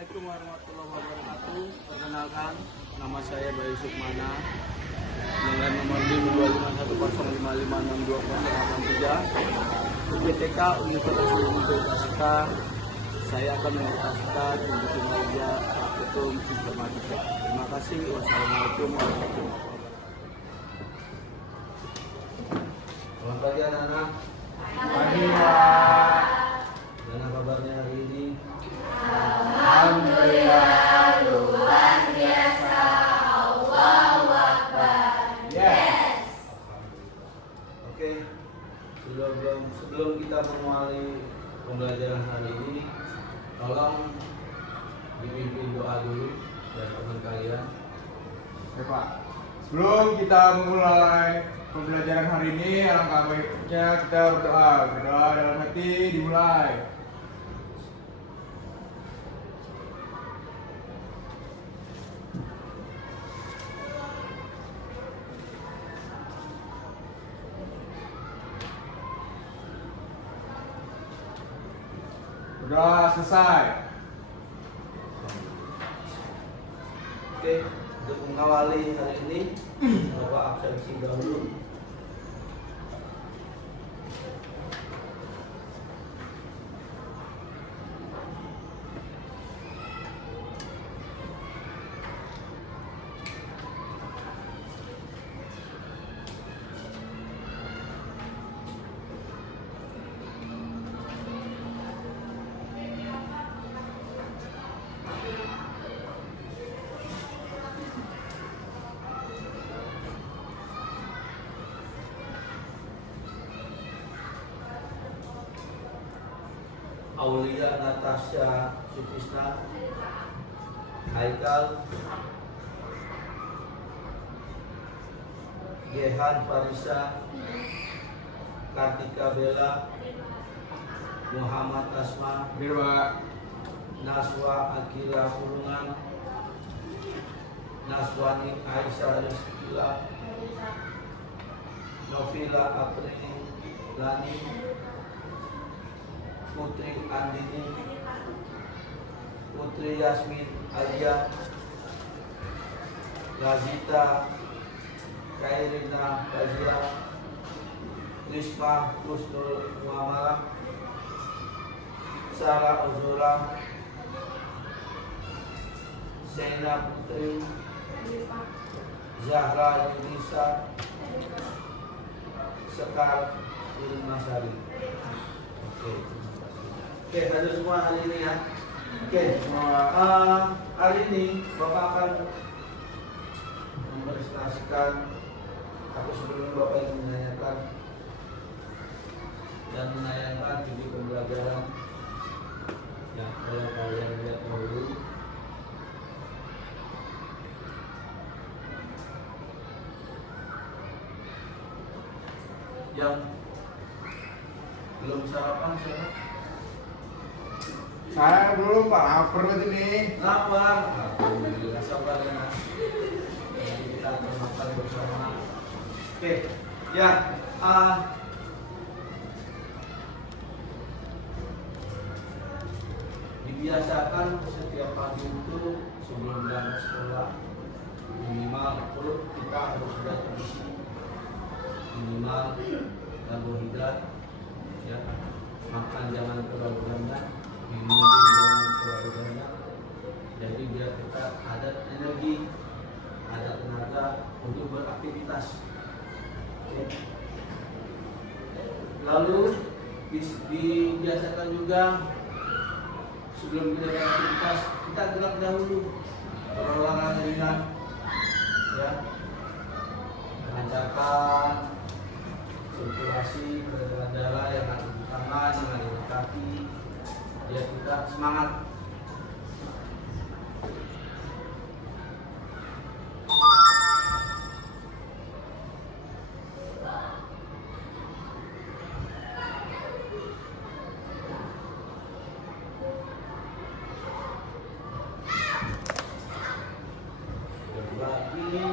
Assalamualaikum warahmatullahi wabarakatuh. Perkenalkan, nama saya Bayu Sukmana dengan nomor NIM 25105562083 UPTK Universitas Indonesia. Saya akan menjelaskan tentang kinerja Praktikum Informatika. Terima kasih. Wassalamualaikum warahmatullahi wabarakatuh. Selamat pagi anak-anak. Pagi Pak. Gimana kabarnya hari ini? Alhamdulillah luar biasa. Allahu Akbar. Yes. Oke. Sebelum kita memulai pembelajaran hari ini, tolong dipimpin doa dulu dari teman kalian. Oke Pak. Sebelum kita memulai pembelajaran hari ini, alangkah baiknya kita berdoa. Berdoa dalam hati dimulai. Berdoa selesai. Oke, untuk mengawali hari ini, Bapak absensi dahulu. Aulia Natasha Sutisna, Haikal, Gehan Farisa, Kartika Bella, Muhammad Asma, Hadir Pak. Naswa Akila Kurungan, Naswani Aisyah Rizkila, Novila Apri Lani, Putri Andini, Putri Yasmin Alia, Lazita Kairina Fazia, Risma Kusnul Muamalah, Sarah Uzura, Sena Putri, Zahra Yunisa, Sekar Ilmasari. Oke, hadir semua hari ini ya. Oke, hari ini Bapak akan mempresentasikan atau sebelum Bapak ingin menanyakan dan menayangkan video pembelajaran yang kalian lihat dahulu. Yang belum sarapan siapa? Saya belum Pak, lapar banget ini. Lapar. Alhamdulillah, sabar ya. Jadi kita akan makan bersama. Oke, ya. Dibiasakan setiap pagi itu sebelum berangkat sekolah minimal perut kita harus sudah terisi minimal karbohidrat, ya. Makan jangan terlalu banyak, minum jangan terlalu banyak. Jadi biar kita ada energi, ada tenaga untuk beraktivitas. Oke. Lalu dibiasakan juga sebelum kita beraktivitas kita gerak dahulu, berolahraga ringan, ya, melancarkan sirkulasi peredaran darah yang ada di tangan, yang ada di kaki, biar kita semangat. Berbagi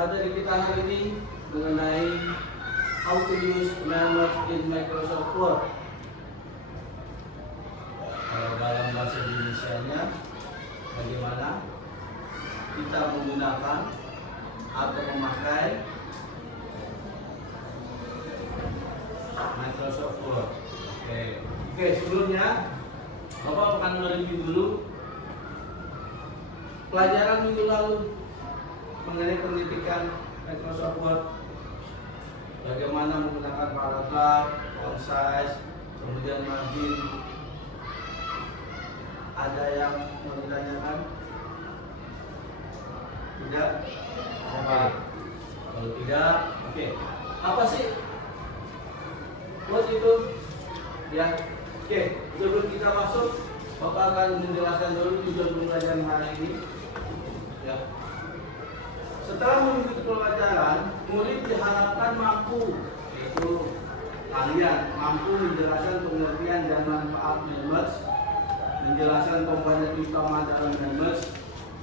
materi kita hari ini mengenai how to use Melmerge in Microsoft Word. Kalau dalam bahasa Indonesianya, bagaimana kita menggunakan atau memakai Microsoft Word. Oke, sebelumnya Bapak akan mereview dulu pelajaran minggu lalu mengenai pendidikan Microsoft Word, bagaimana menggunakan paragraf, font size, kemudian margin. Ada yang mau ditanyakan? Tidak? Apa? Kalau tidak, oke. Apa sih Word itu? Ya, oke. Sebelum kita masuk, Bapak akan menjelaskan dulu tujuan pembelajaran hari ini. Ya. Setelah mengikuti pelajaran, murid diharapkan mampu, yaitu kalian mampu menjelaskan pengertian dan manfaat Melmerge, menjelaskan komponen utama dalam Melmerge,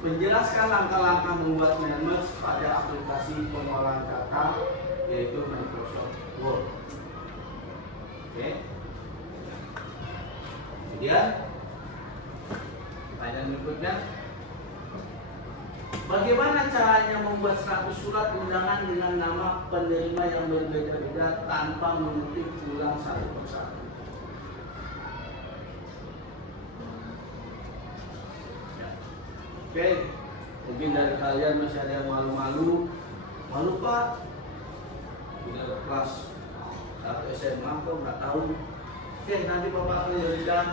menjelaskan langkah-langkah membuat Melmerge pada aplikasi pengolahan data, yaitu Microsoft Word. Oke. Kemudian pertanyaan berikutnya, bagaimana caranya membuat 100 surat undangan dengan nama penerima yang berbeda-beda tanpa mengetik ulang satu persatu? Oke, mungkin dari kalian masih ada yang malu-malu. Malu Pak, udah kelas 1 SMA kok nggak tahu. Oke, nanti Bapak akan jadikan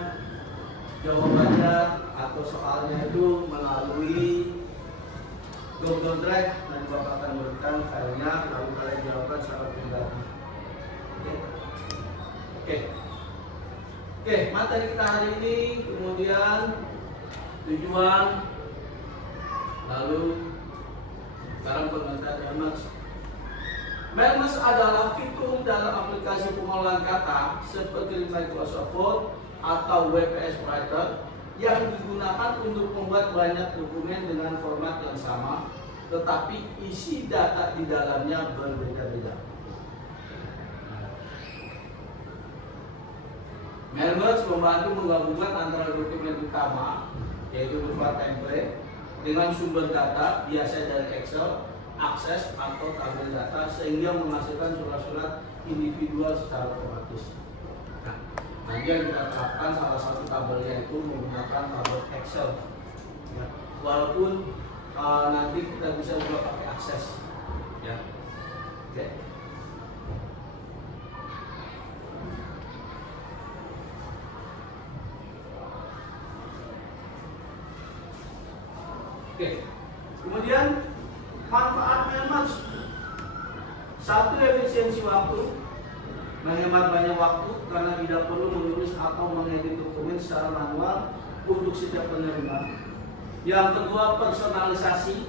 jawabannya atau soalnya itu melalui Google Drive, nanti Bapak akan memberikan filenya, lalu kalian jawabkan secara pribadi. Oke, materi kita hari ini, kemudian tujuan, lalu sekarang pengertian Melmerge. Melmerge adalah fitur dalam aplikasi pengolahan kata seperti Microsoft Word atau WPS Writer yang digunakan untuk membuat banyak dokumen dengan format yang sama, tetapi isi data di dalamnya berbeda-beda. Melmerge membantu menggabungkan antara dokumen utama, yaitu berupa template, dengan sumber data biasa dari Excel, akses atau tabel data, sehingga menghasilkan surat-surat individual secara otomatis. Nah, nanti yang kita terapkan salah satu tabelnya itu menggunakan tabel Excel. Ya, walaupun nanti kita bisa juga pakai akses. Ya, oke. Oke. Kemudian manfaat Melmerge. Satu, efisiensi waktu, menghemat banyak waktu karena tidak perlu menulis atau mengedit dokumen secara manual untuk setiap penerima. Yang kedua, personalisasi,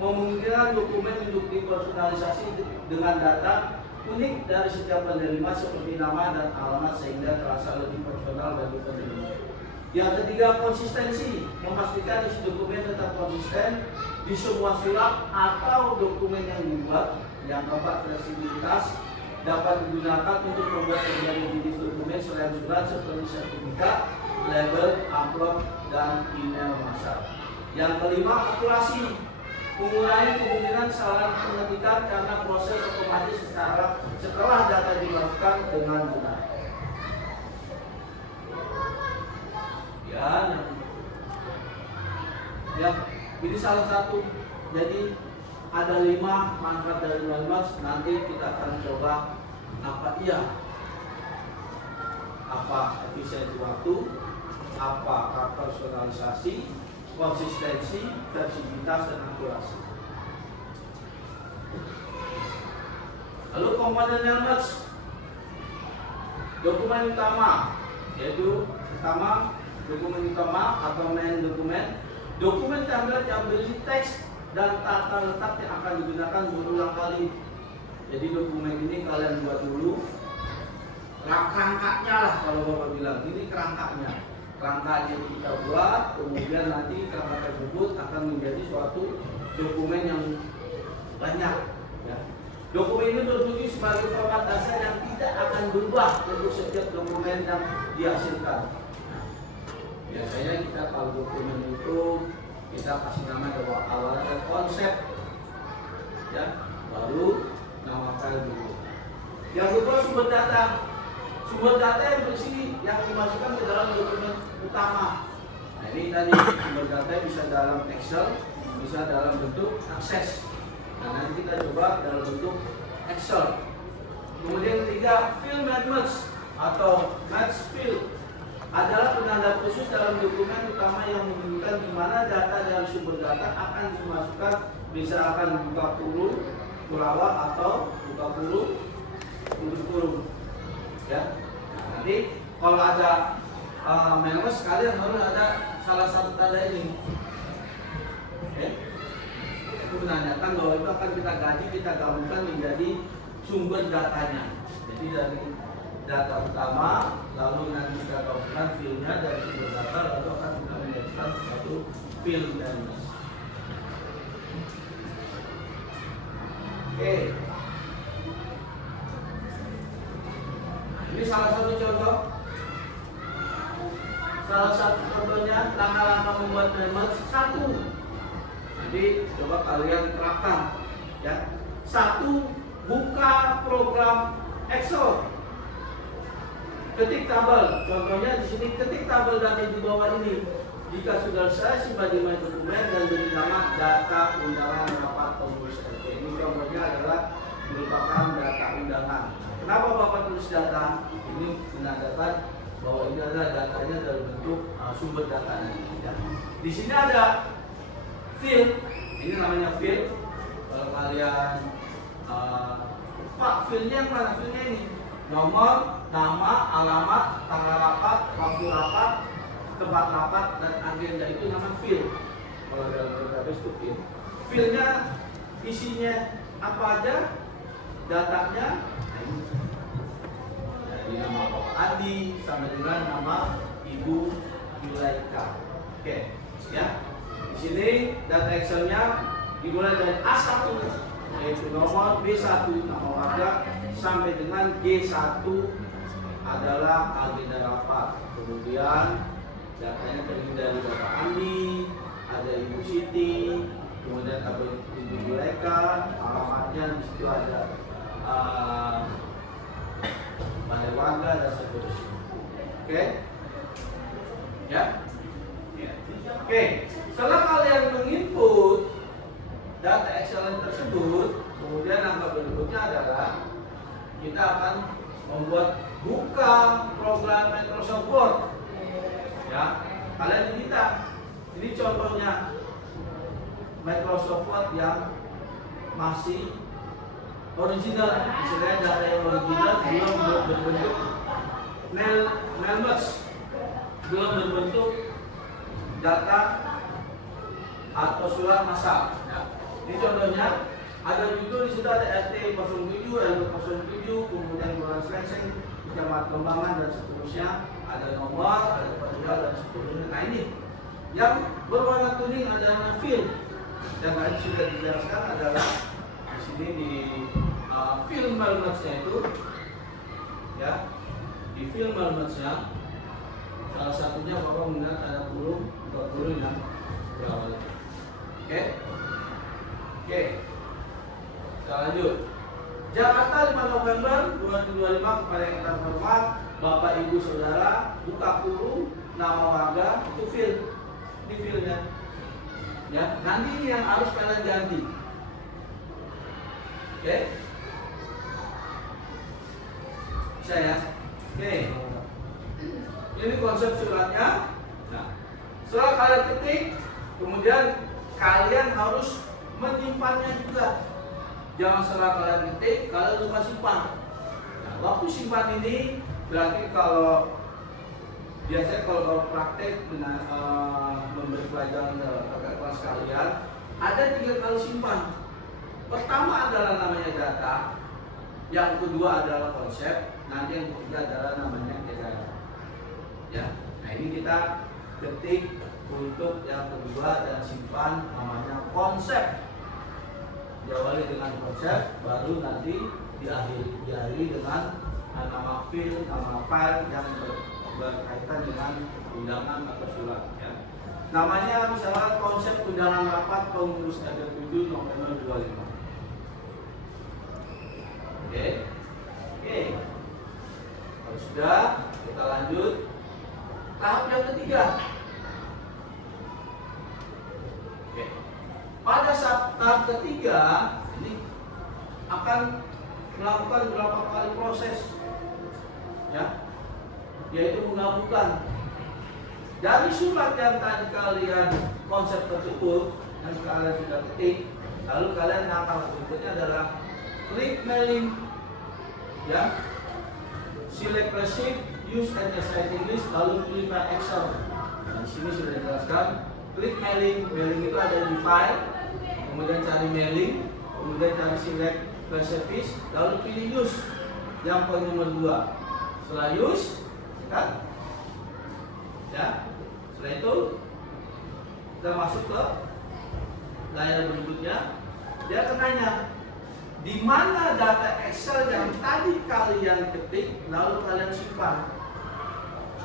memungkinkan dokumen untuk dipersonalisasi dengan data unik dari setiap penerima seperti nama dan alamat sehingga terasa lebih personal bagi penerima. Yang ketiga, konsistensi, memastikan isi dokumen tetap konsisten di semua surat atau dokumen yang dibuat. Yang keempat, fleksibilitas, dapat digunakan untuk membuat berbagai jenis dokumen selain surat seperti sertifikat, label, amplop, dan email massal. Yang kelima, akurasi, mengurangi kemungkinan kesalahan pengetikan karena proses otomatis setelah data dimasukkan dengan benar. Ya, ini salah satu. Jadi ada 5 manfaat dari Melmerge. Nanti kita akan coba apa efisiensi waktu, apa personalisasi, konsistensi, fleksibilitas, dan akurasi. Lalu komponen Melmerge, dokumen utama, yaitu dokumen utama atau main dokumen, dokumen template yang berisi teks dan tata letak yang akan digunakan berulang kali. Jadi dokumen ini kalian buat dulu kerangkanya lah, kalau Bapak bilang ini kerangkanya kita buat, kemudian nanti kerangka tersebut akan menjadi suatu dokumen yang banyak. Ya. Dokumen ini berfungsi sebagai format dasar yang tidak akan berubah untuk setiap dokumen yang dihasilkan. Biasanya kita kalau dokumen itu kita kasih nama awalnya ada konsep, ya, baru nama file dulu. Yang kedua sumber data. Sumber data yang bersih yang dimasukkan ke dalam dokumen utama. Nah, ini tadi sumber data bisa dalam Excel, bisa dalam bentuk akses. Nah, nanti kita coba dalam bentuk Excel. Kemudian ketiga, field match atau match field adalah penanda khusus dalam dokumen utama yang menunjukkan di mana data dari sumber data akan dimasukkan, misalkan buka kurung, kurawak atau buka kurung, tutup kurung. Ya. Nah, nanti kalau ada match kalian harus ada salah satu tanda ini. Oke. Itu menandakan bahwa itu akan kita gaji, kita gabungkan menjadi sumber datanya. Jadi dari data utama, lalu nanti kita gabungkan filenya dari sumber data, lalu akan kita menjadikan satu fil match. Oke. Ini salah satu contoh. Salah satu contohnya langkah-langkah membuat match satu. Jadi coba kalian terapkan, ya. Satu, buka program Excel. Ketik tabel. Contohnya di sini ketik tabel data di bawah ini. Jika sudah selesai sebagai dokumen dan beri nama data undangan rapat pengurus RT. Ini contohnya adalah merupakan data undangan. Kenapa Bapak tulis data? Ini menandakan bahwa ini adalah datanya dalam bentuk sumber data. Ya. Di sini ada field, ini namanya field. Kalau kalian Pak, fieldnya yang mana? Fieldnya ini nomor, nama, alamat, tanggal rapat, waktu rapat, tempat rapat, dan agenda. Itu nama field. Kalau dalam database itu field. Fieldnya isinya apa aja? Datanya. Dari nama Bapak Adi sampai dengan nama Ibu Yulaika. Oke, ya. Di sini data Excelnya dimulai dari A1 yaitu nomor, B1 nama warga sampai dengan G1 adalah agenda rapat. Kemudian datanya terdiri dari Bapak Andi, ada Ibu Siti, kemudian ada Ibu Yulaika, alamatnya di situ ada balai warga dan seterusnya. Oke, ya. Oke, setelah kalian menginput data Excel tersebut, kemudian langkah berikutnya adalah kita akan membuat buka program Microsoft Word. Ya, kalian diminta. Ini contohnya Microsoft Word yang masih original, misalnya data yang original belum berbentuk match, belum berbentuk data atau surat massal. Ya. Ini contohnya ada judul di situ, ada RT 07, RW 07, kemudian Kelurahan Slenseng, Kecamatan Kembangan dan seterusnya, ada nomor, ada tanggal dan seterusnya. Nah ini yang berwarna kuning adalah field. Dan tadi sudah dijelaskan adalah di sini di field match-nya itu, ya, di field match-nya salah satunya Bapak menggunakan tanda kurung, yang berawal. Oke. Kita lanjut. Jakarta 5 November 2025 kepada yang terhormat Bapak Ibu Saudara, buka kurung, nama warga, itu field. Ini fieldnya. Ya, nanti ini yang harus kalian ganti. Oke. Bisa ya? Oke. Ini konsep suratnya. Nah, setelah kalian ketik, kemudian kalian harus menyimpannya juga. Jangan setelah kalian ketik, kalian lupa simpan. Nah, waktu simpan ini berarti kalau biasanya kalau praktek memberi pelajaran kakak kelas kalian, ada 3 kali simpan. Pertama adalah namanya data, yang kedua adalah konsep, nanti yang ketiga adalah namanya data. Ya, nah ini kita ketik untuk yang kedua dan simpan namanya konsep. diawali dengan konsep, baru nanti diakhiri dengan nama file, nama file yang berkaitan dengan undangan atau surat. Ya. Namanya misalnya konsep undangan rapat pengurus RT 7 November 25. Oke. Kalau sudah, kita lanjut tahap yang ketiga. Oke. Pada saat tahap ketiga ini akan melakukan beberapa kali proses, ya, yaitu menggabungkan dari surat yang tadi kalian konsep tersebut yang kalian sudah ketik, lalu kalian langkah berikutnya adalah klik mailing, ya, select receipt, use and exciting list, lalu pilih file Excel. Nah, di sini sudah dijelaskan. Klik mailing, mailing itu ada di file, kemudian cari mailing, kemudian cari select receipt, lalu pilih use yang poin nomor 2. Setelah use, kan? Ya, setelah itu kita masuk ke layar berikutnya. Dia akan nanya di mana data Excel yang tadi kalian ketik lalu kalian simpan.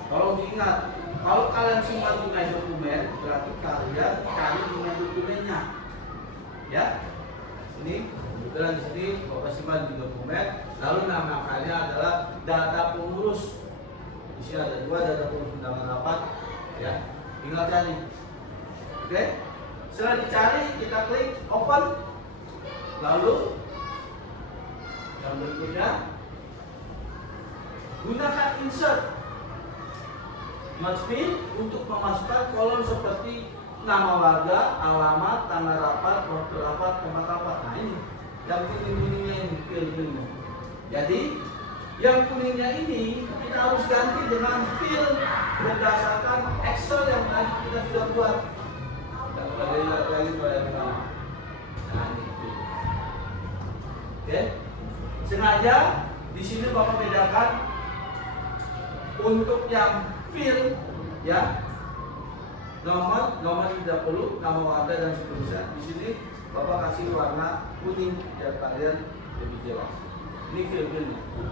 Kalau diingat, kalau kalian simpan di My Dokumen, berarti kalian cari di My Dokumennya. Ya, ini kebetulan di sini Bapak simpan di dokumen. Lalu nama kalian adalah data pengurus. Di sini ada 2 data pengurus undangan rapat. Ya, tinggal cari. Oke, setelah dicari kita klik open. Lalu yang berikutnya gunakan insert match field untuk memasukkan kolom seperti nama warga, alamat, tanggal rapat, waktu rapat, tempat rapat. Nah ini yang kuningnya ini field-fieldnya. Jadi yang kuningnya ini kita harus ganti dengan field berdasarkan Excel yang tadi kita sudah buat. Kita kembali lagi pada pertama. Nah ini field. Oke. Sengaja di sini Bapak bedakan untuk yang field, ya, nomor tidak perlu, nama warga dan seterusnya. Di sini Bapak kasih warna kuning biar kalian lebih jelas. Ini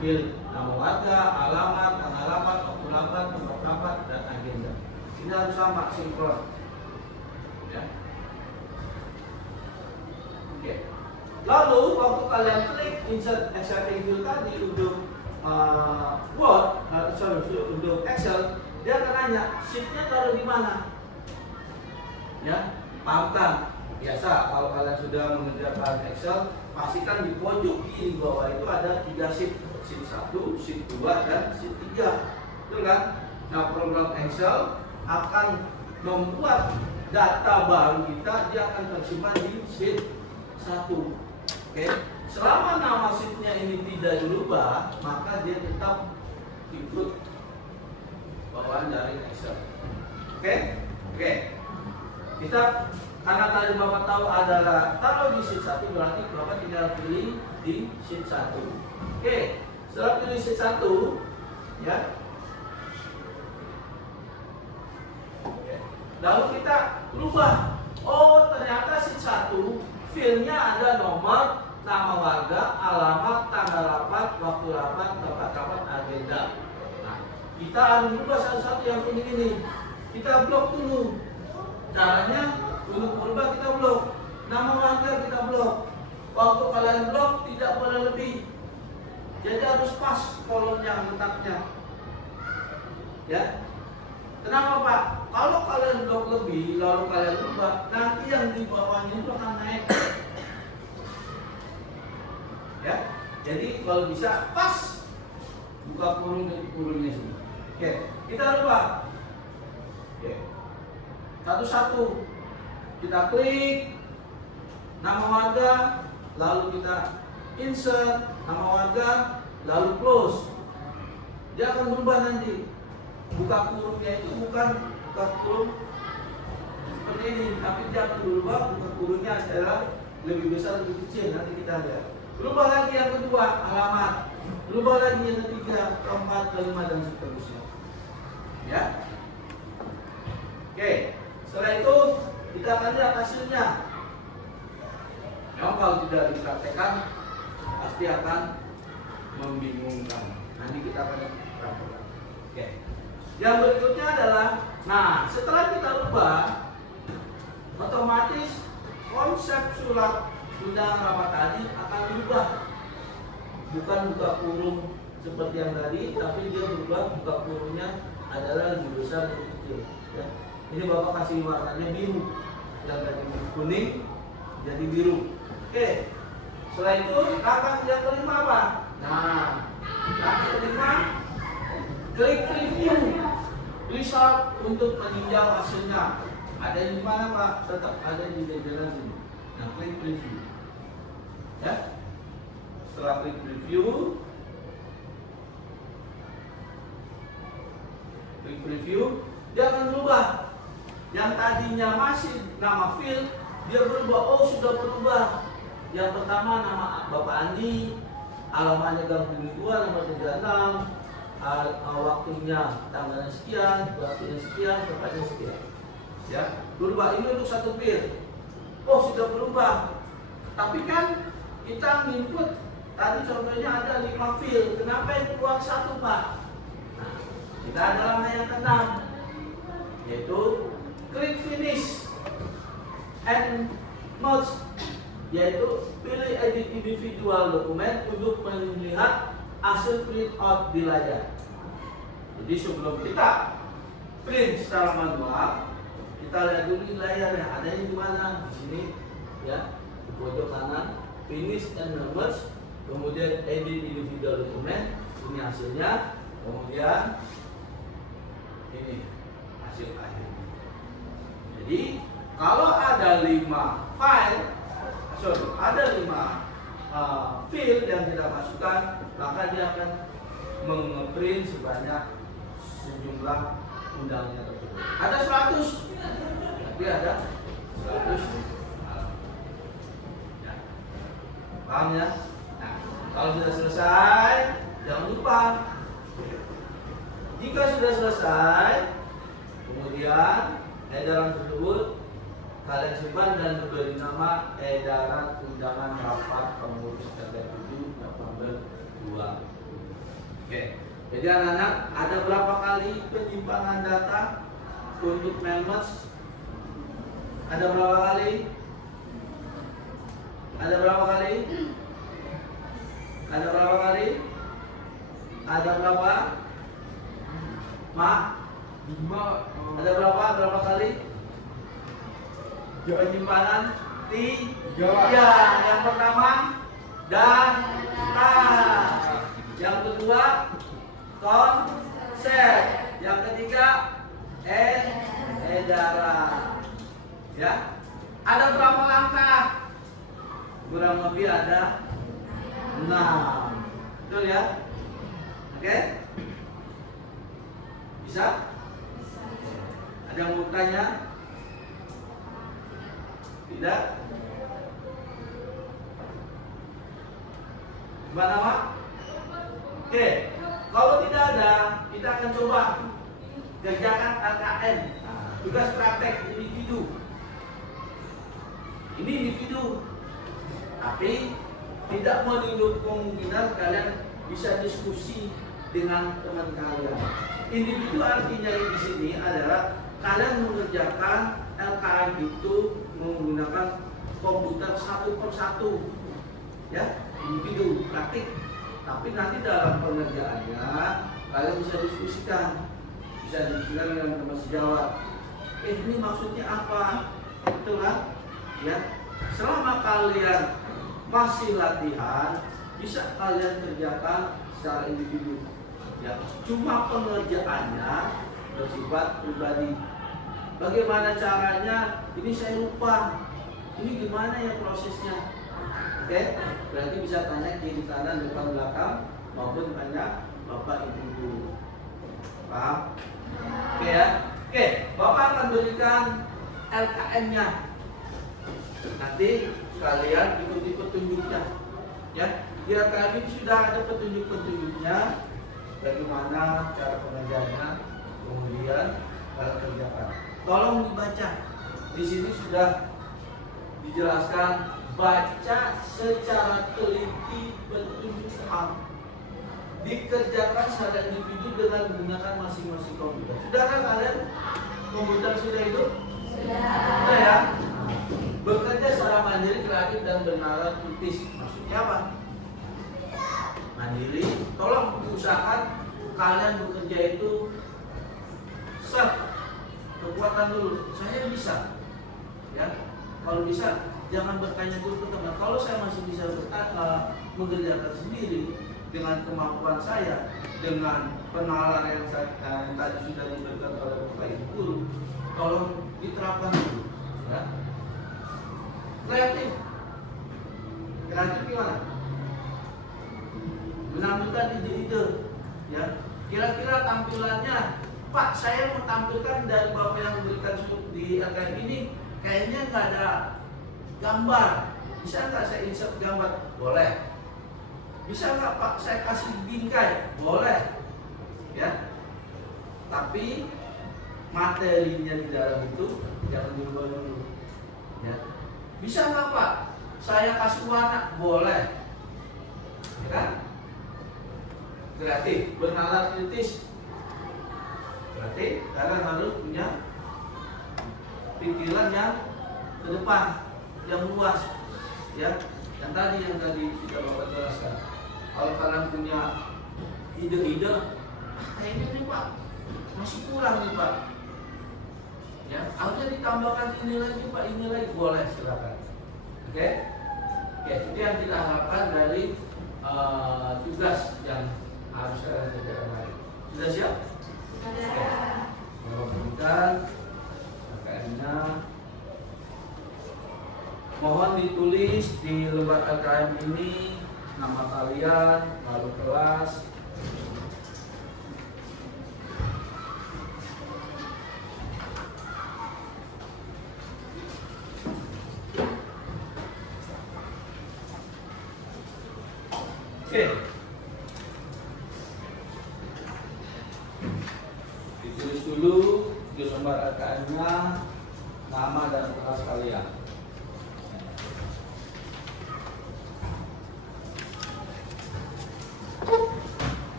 field nama warga, alamat, tanggal rapat, waktu rapat, tempat rapat, dan agenda. Ini harus sama, sinkron. Ya. Oke. Lalu waktu kalian klik insert exciting field tadi untuk untuk Excel, dia akan nanya sheetnya taruh di mana. Ya, paham kan? Biasa kalau kalian sudah mengerjakan Excel, pastikan di pojok kiri bawah itu ada 3 sheet, sheet 1, sheet 2, dan sheet 3. Betul kan? Nah, program Excel akan membuat data baru kita, dia akan tersimpan di sheet 1. Oke, selama nama sheetnya ini tidak dirubah, maka dia tetap ikut bawaan dari Excel. Oke. Kita karena tadi Bapak tahu adalah taruh di sheet 1, berarti Bapak tinggal pilih di sheet 1. Oke, setelah pilih sheet 1, ya. Lalu kita rubah. Oh, ternyata sheet 1 filenya ada nomor, nama warga, alamat, tanggal rapat, waktu rapat, tempat rapat, agenda. Nah, kita harus rubah satu-satu yang kuning ini. Kita blok dulu. Caranya untuk merubah kita blok. Nama warga kita blok. Waktu kalian blok tidak boleh lebih. Jadi harus pas kolomnya, letaknya. Ya. Kenapa Pak? Kalau kalian blok lebih, lalu kalian rubah, nanti yang di bawahnya itu akan naik. Ya, jadi kalau bisa pas buka kurung dan kurungnya sini. Oke, kita rubah. Oke, satu-satu kita klik nama warga, lalu kita insert nama warga, lalu close. Dia akan berubah nanti. Buka kurungnya itu bukan buka kurung seperti ini, tapi dia akan berubah. Buka kurungnya adalah lebih besar lebih kecil. Nanti kita lihat. Berubah lagi yang kedua, alamat. Berubah lagi yang ketiga, keempat, kelima, dan seterusnya. Ya. Oke. Setelah itu kita akan lihat hasilnya. Memang kalau tidak dipraktekkan pasti akan membingungkan. Nanti kita akan praktekkan. Oke. Yang berikutnya adalah, nah setelah kita ubah, otomatis konsep surat undangan rapat tadi akan berubah. Bukan buka kurung seperti yang tadi, tapi dia berubah, buka kurungnya adalah lebih besar lebih kecil. Ya. Ini Bapak kasih warnanya biru, yang tadi kuning jadi biru. Oke. Setelah itu langkah yang kelima apa? Nah, langkah kelima, klik review result untuk meninjau hasilnya. Ada yang di mana Pak? Tetap ada di jajaran sini. Nah, klik review. Ya. Setelah klik review, dia akan berubah. Yang tadinya masih nama field, dia berubah. Oh, sudah berubah. Yang pertama nama Bapak Andi, alamatnya Gang Bumi 2, nomor 36, waktunya tanggalnya sekian, waktunya sekian, tempatnya sekian. Ya, berubah. Ini untuk satu field. Oh, sudah berubah. Tapi kan kita input tadi contohnya ada 5 field. Kenapa yang keluar 1, Pak? Nah, kita ada langkah yang keenam, yaitu klik finish and merge, yaitu pilih edit individual dokumen untuk melihat hasil print out di layar. Jadi sebelum kita print secara manual, kita lihat dulu di layarnya adanya di mana. Di sini ya, di pojok kanan finish and merge, kemudian edit individual dokumen, ini hasilnya, kemudian ini hasil akhir. Jadi kalau ada 5 file, ada 5 field yang kita masukkan, maka dia akan mengeprint sebanyak sejumlah undangannya tersebut. Ada 100, tapi ada 100. Ya. Paham ya? Nah, kalau sudah selesai, jangan lupa. Jika sudah selesai, kemudian edaran tersebut kalian simpan dan beri nama edaran undangan rapat pengurus RT 7 November 2. Oke. Jadi anak-anak, ada berapa kali penyimpanan data untuk Melmers? Ada berapa kali? Ada berapa kali? Ada berapa kali? Ada berapa? Mak? 5. Ada berapa kali? Penyimpanan 3. Yang pertama data, yang kedua konsep, yang ketiga edaran. Ya, ada berapa langkah? Kurang lebih ada 6. Betul ya? Oke? Bisa? Ada yang mau tanya? Tidak? Gimana, Mak? Oke, kalau tidak ada, kita akan coba kerjakan LKN, tugas praktek individu. Ini individu, tapi tidak menutup kemungkinan kalian bisa diskusi dengan teman kalian. Individu artinya di sini adalah kalian mengerjakan LKN itu menggunakan komputer satu persatu, ya, individu praktik. Tapi nanti dalam pengerjaannya kalian bisa diskusikan dengan teman sejawat. Ini maksudnya apa? Betul kan? Ya, selama kalian masih latihan, bisa kalian kerjakan secara individu. Ya, cuma pengerjaannya bersifat pribadi. Bagaimana caranya? Ini saya lupa. Ini gimana ya prosesnya? Oke, berarti bisa tanya kiri kanan depan belakang maupun tanya bapak ibu guru. Paham? Oke ya. Oke, bapak akan berikan LKM-nya. Nanti kalian ikuti petunjuknya. Ya, di LKM ini sudah ada petunjuk-petunjuknya. Bagaimana cara pengerjaannya, kemudian kalian kerjakan. Tolong dibaca. Di sini sudah dijelaskan baca secara teliti petunjuk Tuhan, dikerjakan secara individu dengan menggunakan masing-masing komputer. Sudah kan kalian komputer sudah itu? Sudah ya. Bekerja secara mandiri, kreatif dan bernalar kritis. Maksudnya apa? Mandiri. Tolong usahakan kalian bekerja itu kekuatan dulu. Saya bisa, ya. Kalau bisa, jangan bertanya dulu ke teman. Kalau saya masih bisa mengerjakan sendiri dengan kemampuan saya, dengan penalar yang tadi sudah diberikan oleh Bapak Ibu Guru, tolong diterapkan dulu. Ya. Kreatif gimana? Menampilkan ide-ide, ya. Kira-kira tampilannya, Pak, saya mau tampilkan dari Bapak yang memberikan di AKM ini, kayaknya nggak ada gambar. Bisa nggak saya insert gambar? Boleh. Bisa nggak Pak, saya kasih bingkai? Boleh. Ya. Tapi materinya di dalam itu jangan dirubah dulu. Ya. Bisa nggak Pak, saya kasih warna? Boleh. Ya kan? Kreatif, bernalar kritis. Berarti kalian harus punya pikiran yang ke depan, yang luas, ya. Yang tadi sudah Bapak jelaskan. Kalau kalian punya ide-ide, kayaknya nih Pak masih kurang nih Pak, ya harusnya ditambahkan ini lagi Pak, ini lagi, boleh, silakan. Oke, itu yang kita harapkan dari tugas yang harus kalian kerjakan hari. Sudah siap? Mudah-mudahan AKM-nya mohon ditulis di lembar AKM ini nama kalian, lalu kelas, oke. Ditulis dulu di lembar AKM-nya nama dan kelas kalian.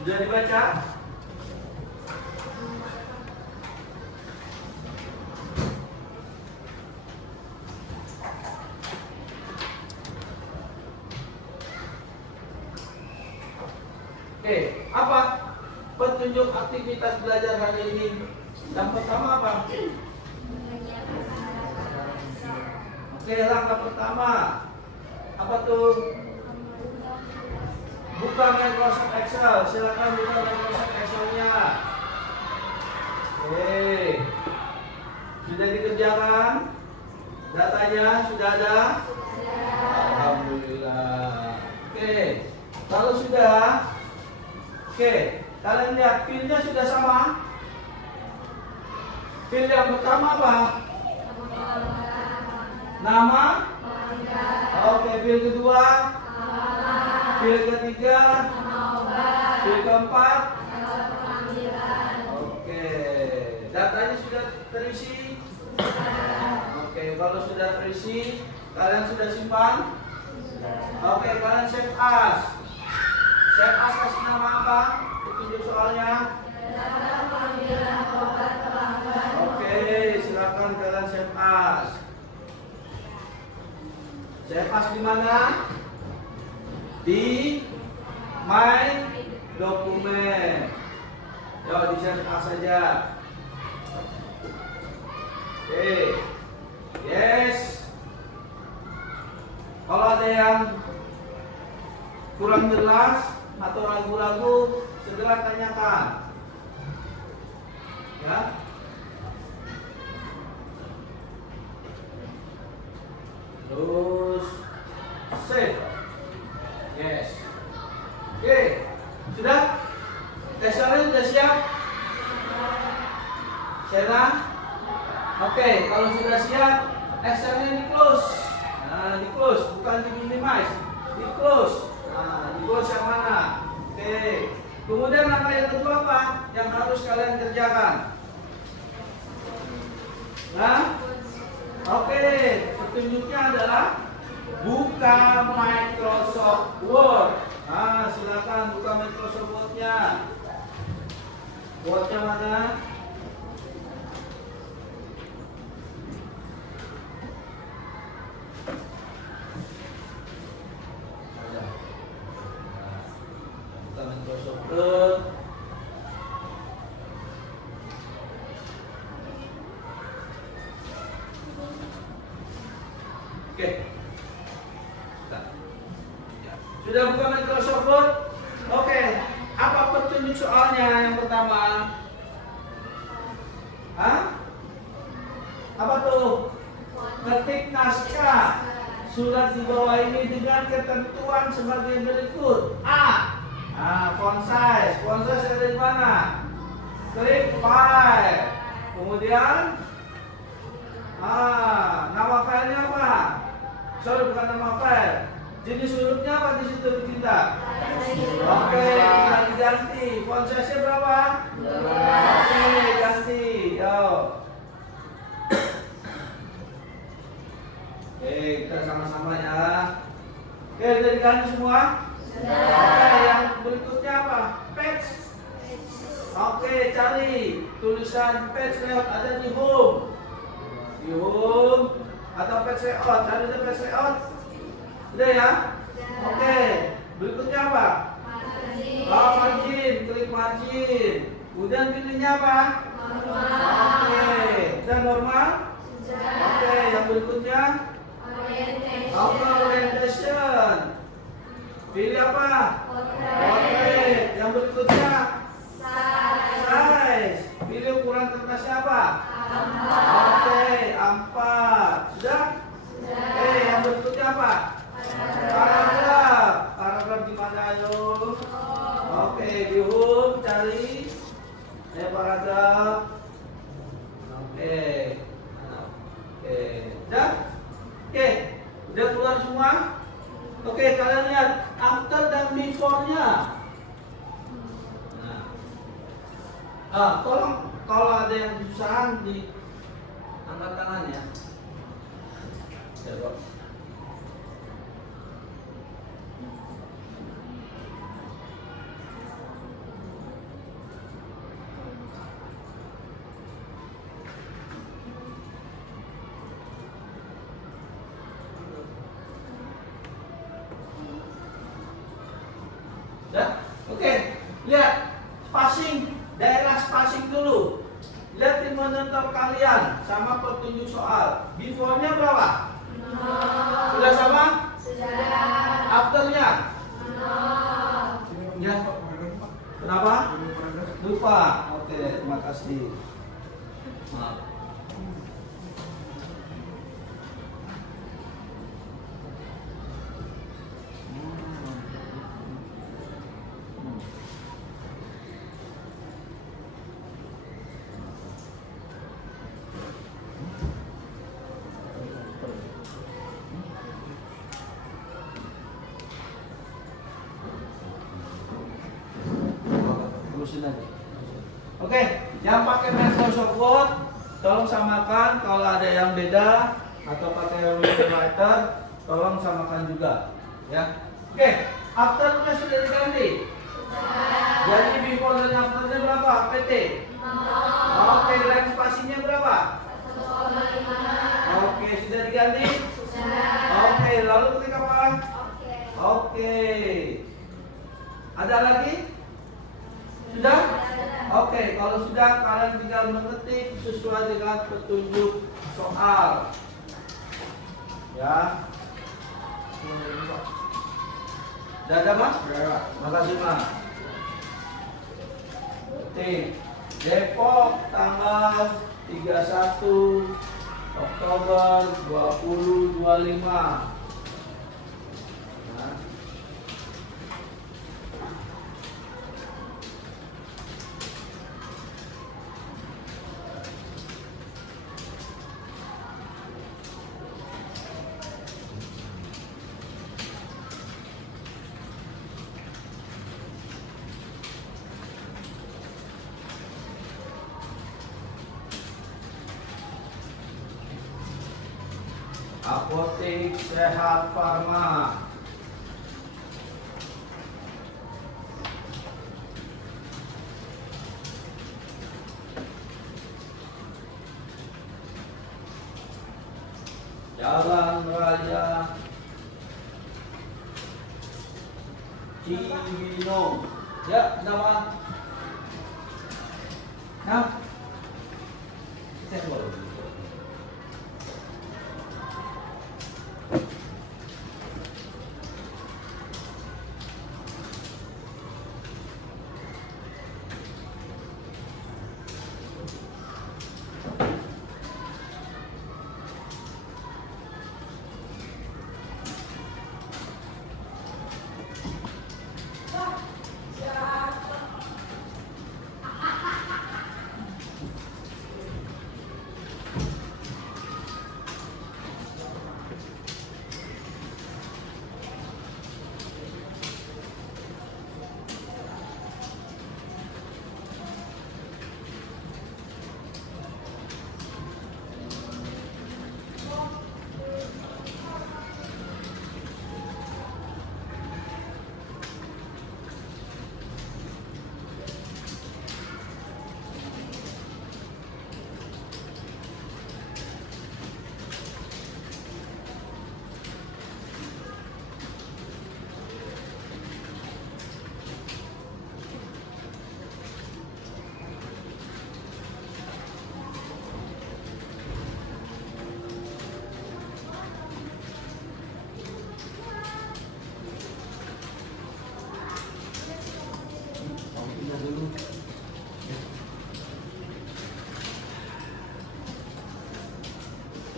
Sudah dibaca? Oke, apa petunjuk aktivitas belajar hari ini? Yang pertama apa? Oke, langkah pertama apa tuh? Buka Microsoft Excel, silakan buka Microsoft Excel-nya. Oke, sudah dikerjakan? Datanya sudah ada? Alhamdulillah. Oke, kalau sudah, oke, kalian lihat filenya sudah sama? Fil yang pertama apa? Nama? Oke, fil kedua? Fil ketiga, fil keempat, oke, datanya sudah terisi. Oke, kalau sudah terisi, kalian sudah simpan. Oke, kalian save as. Save as kasih nama apa? Petunjuk soalnya. Oke, silakan kalian save as. Save as di mana? Di My Dokumen. Yuk, di save as saja. Oke. Yes. Kalau ada yang kurang jelas atau ragu-ragu, segera tanyakan. Ya. Terus save. Yes. Oke, sudah? Testernya sudah siap? Sena? Kalau sudah siap, Excel-nya di close. Nah, di close, bukan di minimize. Di close. Nah, di close yang mana? Oke. Kemudian langkah yang kedua apa? Yang harus kalian kerjakan. Nah, oke. Petunjuknya adalah buka Microsoft Word. Nah, silakan buka Microsoft Word-nya. Word-nya mana? Buka Microsoft Word. Oke. Sudah buka Microsoft Word? Oke. Apa petunjuk soalnya yang pertama? Hah? Apa tuh? Ketik naskah surat di bawah ini dengan ketentuan sebagai berikut. A. Font size. Font size ada di mana? Klik file. Kemudian nama filenya apa? Sorry, bukan nama file. Jenis hurufnya apa di situ ditinta? Oke, tinggal diganti. Font size-nya berapa? Oke, ganti. Yo. Oke, kita sama-sama ya. Oke, udah diganti semua? Oke, yang berikutnya apa? Page. Oke, cari tulisan page layout ada di home. Di home atau page layout, cari di page layout. Udah ya? Oke. Berikutnya apa? Margin. Klik margin. Kemudian pilihnya apa? Oke. Dan normal? Oke. Yang berikutnya? Orientation. Pilih apa? Portrait. Yang berikutnya? Size. Pilih ukuran kertasnya apa? Oke. A4. Sudah? Oke. Yang berikutnya apa? Paragraf. Paragraf di mana ayo? Oke, di home cari paragraf. Oke. Oke. Udah? Oke. Udah keluar semua? Oke, kalian lihat after dan before-nya. Tolong kalau ada yang kesusahan di angkat tangan ya. Coba. Ya, oke. Lihat spacing, daerah spacing dulu. Lihat di monitor kalian sama petunjuk soal. Before-nya berapa? Sudah sama? After-nya? Ya. Kenapa? Lupa. Oke, terima kasih. Maaf. Terusin aja. Oke, yang pakai Microsoft Word tolong samakan. Kalau ada yang beda atau pakai writer tolong samakan juga ya. Oke, after-nya sudah diganti. Jadi before dan after-nya berapa? PT. Oke, length spacing-nya berapa? Oke, sudah diganti? Oke, lalu klik apa? Oke. Ada lagi? Sudah? Oke, kalau sudah kalian tinggal mengetik sesuai dengan petunjuk soal. Ya. Sudah ada, Mas? Makasih, Mas. Ketik Depok tanggal 31 Oktober 2025. Apotek Sehat Farma. Jalan Raya Cibinong. Ya, nama. Nah, saya boleh.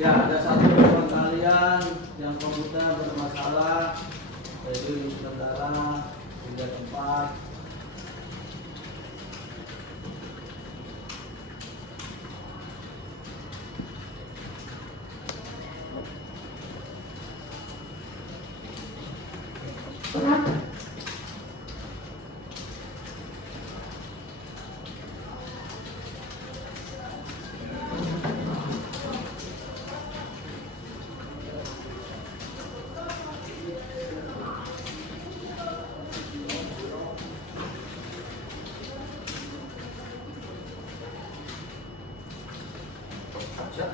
Ya, ada satu teman kalian yang komputer bermasalah, jadi saudara 3 tempat. Siap.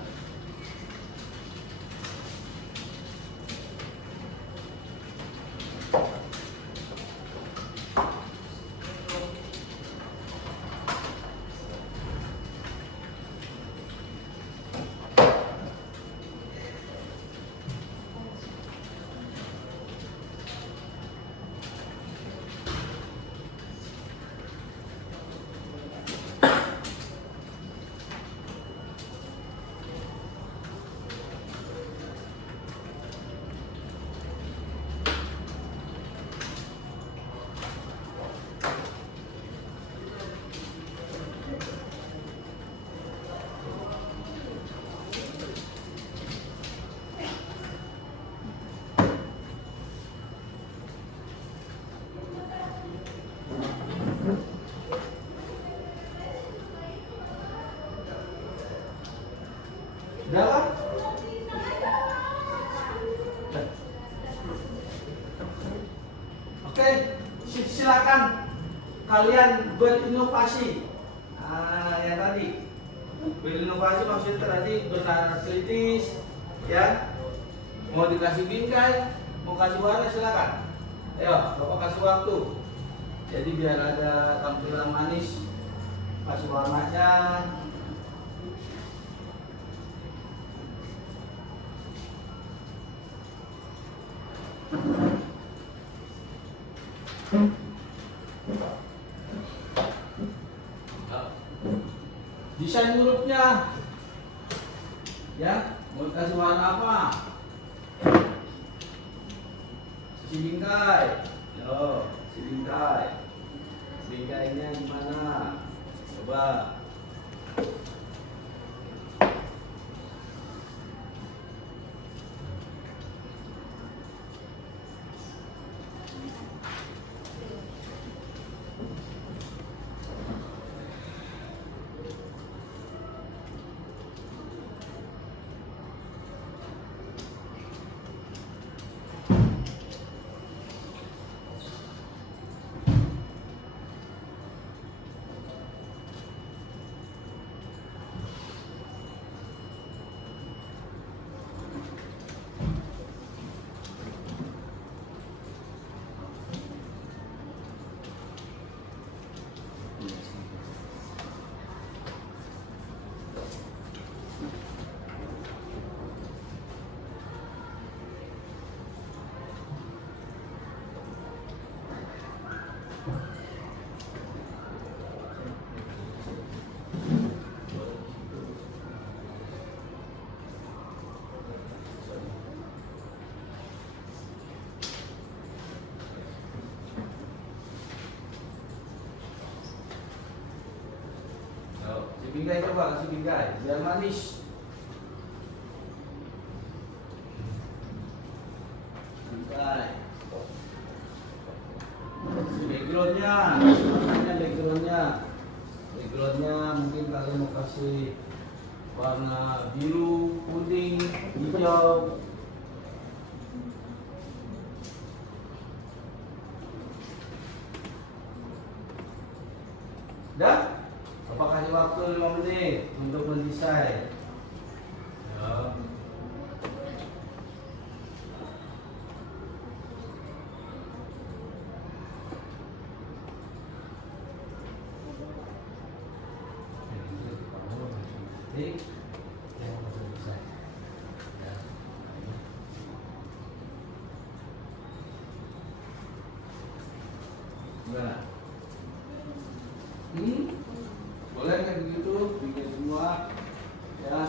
Dalam. Oke, silakan kalian berinovasi. Nah, yang tadi berinovasi maksudnya tadi bertahan kritis, ya. Mau dikasih bingkai, mau kasih warna silakan. Ayo, Bapak kasih waktu. Jadi biar ada tampilan manis, kasih warnanya. Desain hurufnya, ya, mau kasih warna apa? Si bingkai, yo, si bingkai, bingkainya gimana? Coba. Bingkai coba kasih bingkai, biar manis. Bingkai. Backgroundnya, warnanya backgroundnya mungkin kalian mau kasih warna biru, kuning, hijau. Dah? Apa kasih waktu 5 menit untuk mendesain? Ya. Nah. Boleh kayak begitu, bikin semua ya.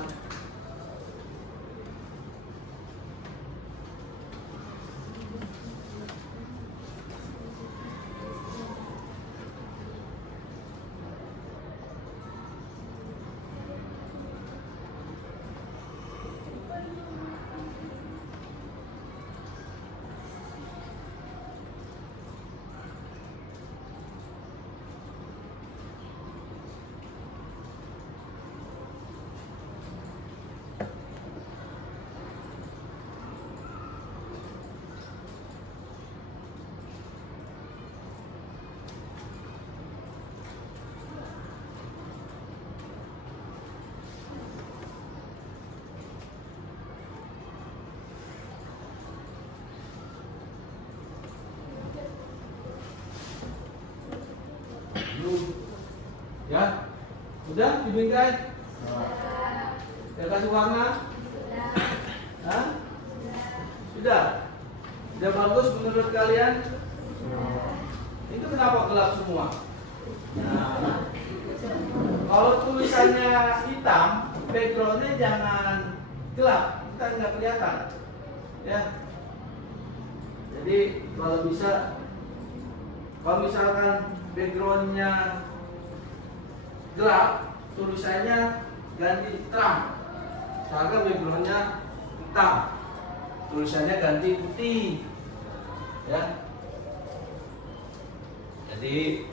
Ya, udah dibingkai? Ya kasih warna? Hah? Sudah? Sudah bagus menurut kalian? Itu kenapa gelap semua? Nah, kalau tulisannya hitam, backgroundnya jangan gelap, kita nggak kelihatan. Ya. Jadi kalau bisa, kalau misalkan backgroundnya gelap, tulisannya ganti terang. Misalkan backgroundnya hitam, tulisannya ganti putih, ya. Jadi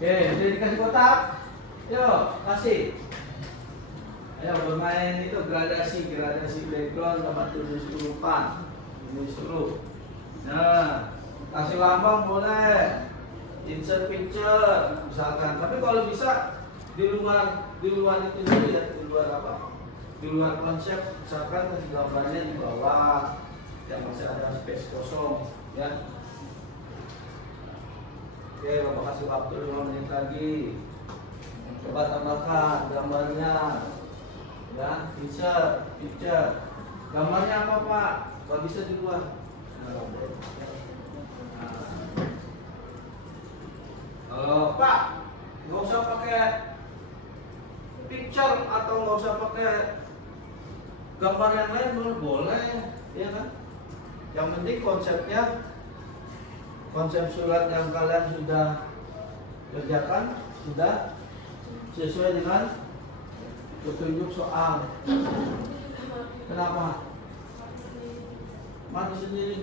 oke, udah dikasih kotak. Yuk, kasih. Ayo bermain itu gradasi background dapat tulis-tulisan. Ini suruh. Nah, kasih lambang boleh. Insert picture misalkan. Tapi kalau bisa di luar itu dulu ya, di luar apa? Di luar konsep, misalkan kasih gambarnya di bawah yang masih ada space kosong, ya. Oke, Bapak kasih waktu 5 menit lagi. Coba tambahkan gambarnya. Ya, picture. Gambarnya apa, Pak? Kalau bisa di luar. Nah. Pak, nggak usah pakai picture atau nggak usah pakai gambar yang lain, boleh, ya kan? Yang penting konsepnya, konsep surat yang kalian sudah kerjakan sudah sesuai dengan petunjuk soal. Kenapa? Mati sendiri.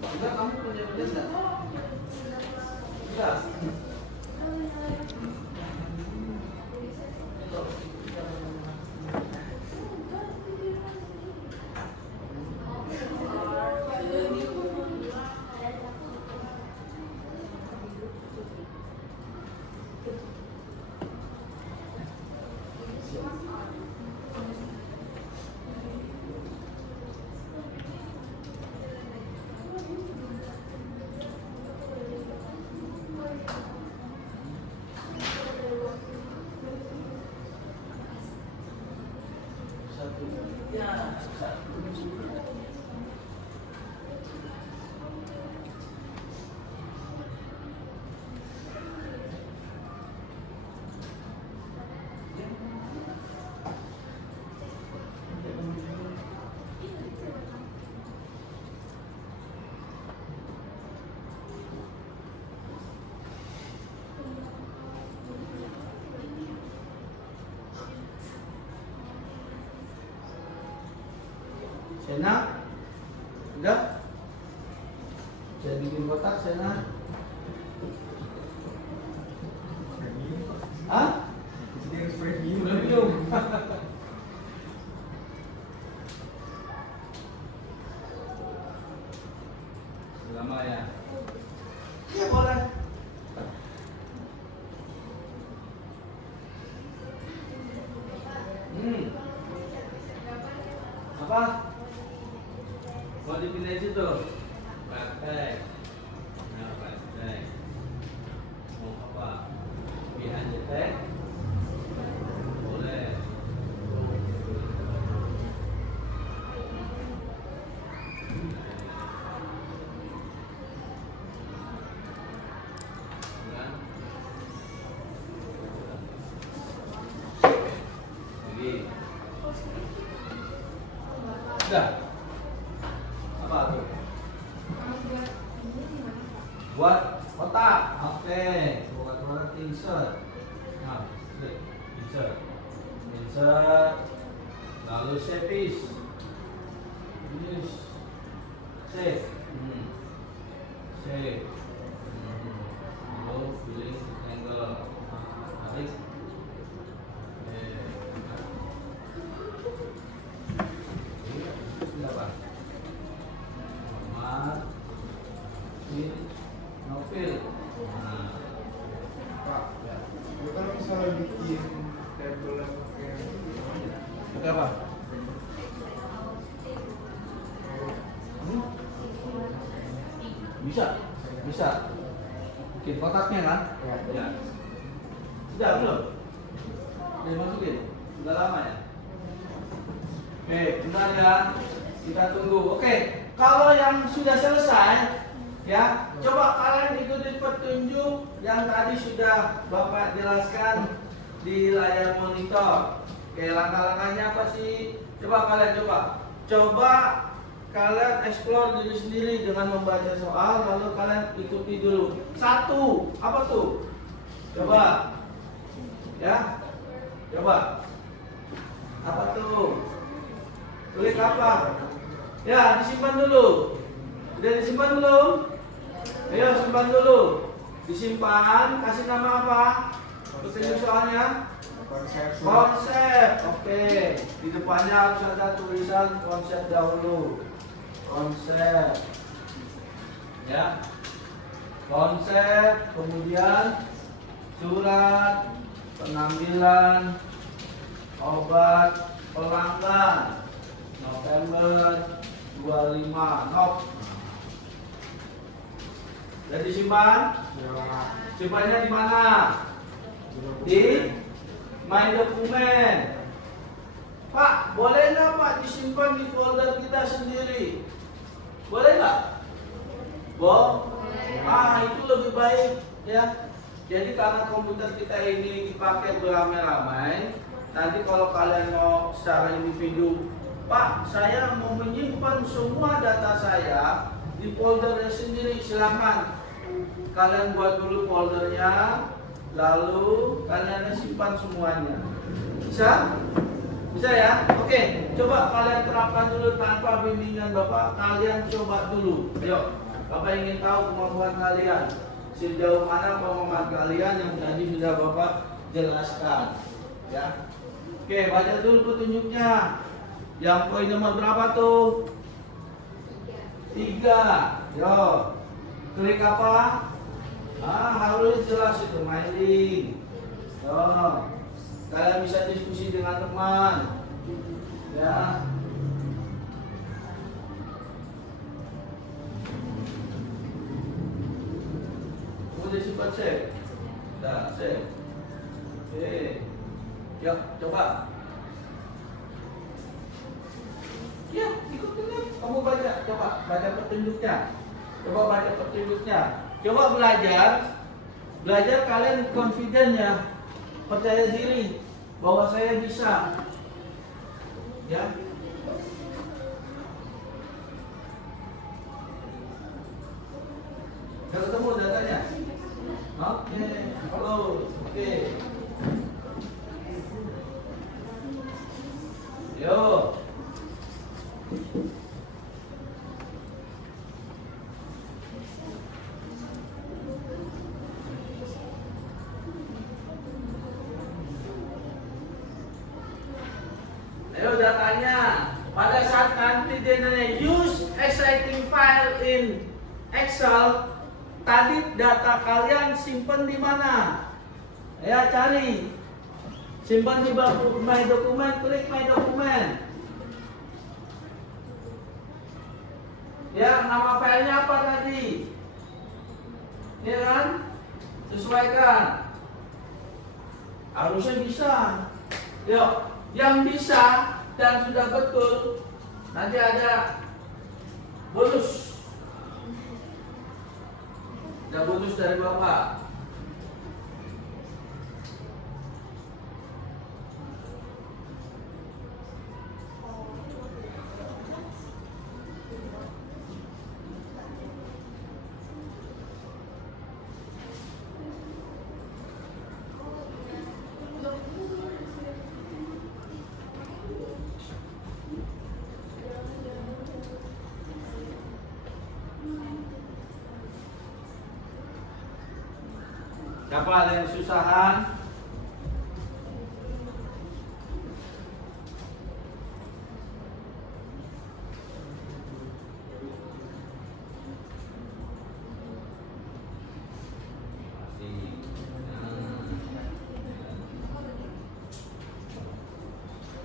Enggak, kamu punya enggak? Enggak. Sena? Udah? Saya bikin kotak, Sena. Hah? Jadi harus pergi. Belum. Lama ya? Ya boleh. Apa? Mau dipindahin situ? Praktek. Nah, praktek. Mau apa? Pilihan jetek? Boleh. Bukan? Lagi. Sudah. Apa tuh? Buat kotak. Oke. Buat kotak insert. Nah, klik insert. Insert. Lalu save. Finish. Save. Save. Lalu filling rectangle. Tarik. Berapa? Nomor. Novil. Nah. Pak, lu kalau misalnya bikin tabel yang pakai Pakai apa? Bisa, bisa. Bikin kotaknya kan? Ya. Sudah belum? Udah masukin? Sudah lama ya? Oke, bentar ya. Kita tunggu. Oke, kalau yang sudah selesai, ya, coba kalian ikuti petunjuk yang tadi sudah Bapak jelaskan di layar monitor. Oke, langkah-langkahnya apa sih? Coba kalian coba kalian explore diri sendiri dengan membaca soal, lalu kalian ikuti dulu. Satu, apa tuh? Coba, ya, coba. Apa tuh? Klik apa? Ya, disimpan dulu. Udah disimpan belum? Ayo simpan dulu. Disimpan, kasih nama apa? Petunjuk soalnya? konsep. Konsep. Oke. Di depannya harus ada tulisan konsep dahulu. Konsep. Ya. Konsep, kemudian surat pengambilan obat pelanggan November 25. Nop. Sudah disimpan? Simpannya di mana? Di My Dokumen. Pak, boleh nggak Pak disimpan di folder kita sendiri? Boleh nggak? Itu lebih baik ya. Jadi karena komputer kita ini dipakai beramai-ramai, nanti kalau kalian mau secara individu, Pak, saya mau menyimpan semua data saya di foldernya sendiri, silakan. Kalian buat dulu foldernya, lalu kalian simpan semuanya. Bisa? Bisa ya? Oke, coba kalian terapkan dulu tanpa bimbingan Bapak. Kalian coba dulu. Ayo, Bapak ingin tahu kemampuan kalian. Sejauh mana pemahaman kalian yang tadi sudah Bapak jelaskan. Ya. Oke, baca dulu petunjuknya. Yang poin nomor berapa tuh? 3. Yo. Klik apa? Harus jelas itu mailing. Yo. Kalian bisa diskusi dengan teman. Ya. Udah simpan save. Dah, save. Oke. Yuk, coba. Ya, ikutin nih. Kamu baca, coba baca petunjuknya. Coba baca petunjuknya. Coba belajar kalian confident ya, percaya diri bahwa saya bisa. Ya. Sudah ketemu datanya? Oke, close. Oke. Yo. file in Excel, tadi data kalian simpan di mana? Ya, cari. Simpan di My Dokumen, klik My Dokumen. Ya, nama filenya apa tadi? Ya kan? Sesuaikan. Harusnya bisa. Yuk, yang bisa dan sudah betul, nanti ada bonus. Ada bonus dari Bapak. Siapa ada yang kesusahan?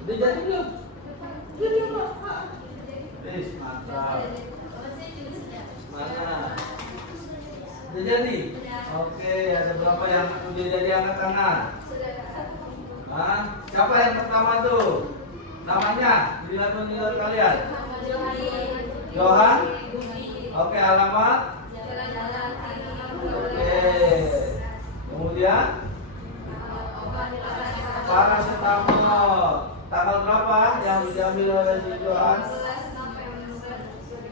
Udah jadi belum? Belum, Pak. Mantap. Mana? Udah jadi? Oke, ada berapa yang udah jadi angkat tangan? Hah? Siapa yang pertama tuh? Namanya? Dilihat menilai kalian. Johan. Oke, alamat. Oke. Kemudian paracetamol. Tanggal berapa yang diambil oleh si Johan?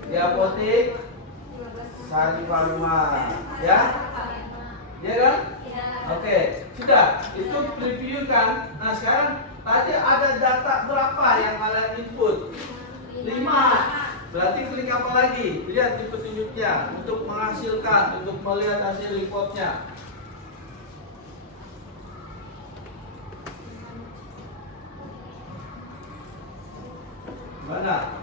Di apotek Sari Parma, ya? Ya kan? Oke, sudah. Itu preview kan? Nah sekarang tadi ada data berapa yang kalian input? 5. Berarti klik apa lagi? Lihat di petunjuknya untuk menghasilkan, untuk melihat hasil reportnya. Mana?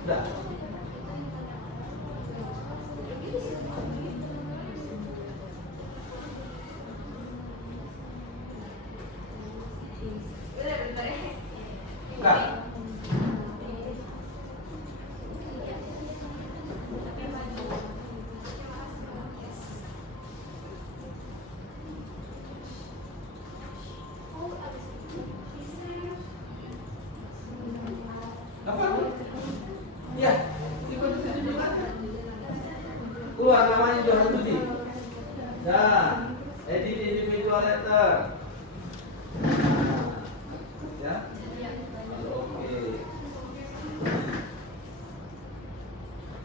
Sudah. Enggak. Apa? Ya, ikut tunjukkan. Keluar namanya Johan Budi. Dan edit individual letter. Ya. Oke.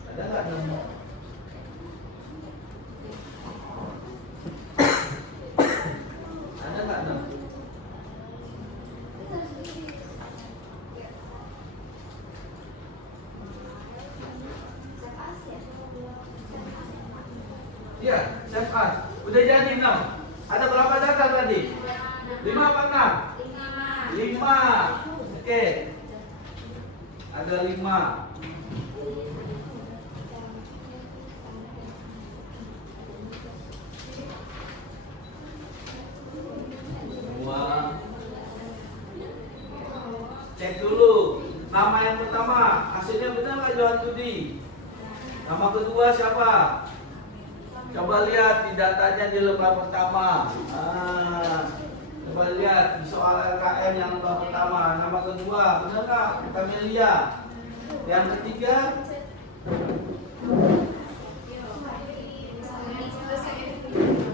Ada nggak nemu? Ada nggak nemu? Iya, siapa? Udah jadi 6. Ada berapa data tadi? 5 apa 6? 5. Oke. Ada 5. Semua. Cek dulu. Nama yang pertama, hasilnya benar nggak Johan Budi? Nama kedua siapa? Coba lihat di datanya di lembar pertama. Coba lihat di soal LKM yang lembar pertama. Nama kedua, benar nggak? Camelia. Yang ketiga,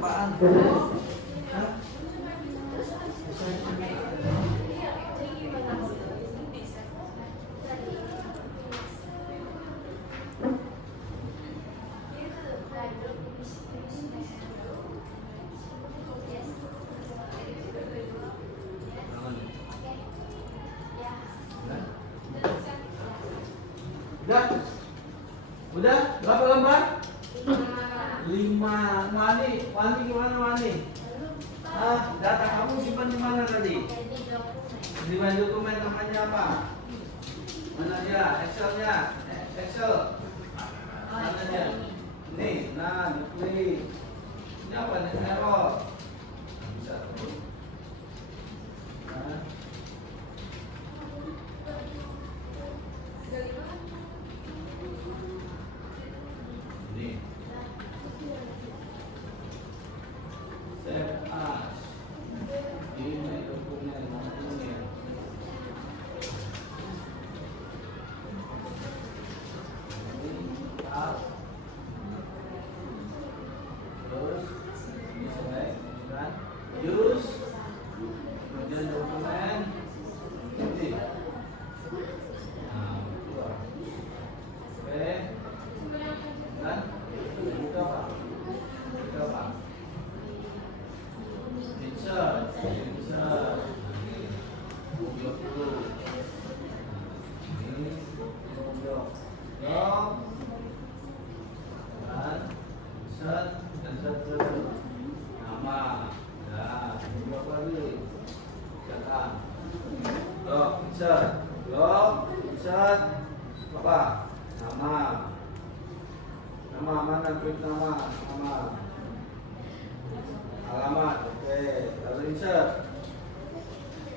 apaan? Hah? Udah? Udah? Berapa lembar? 5. Wani gimana Wani?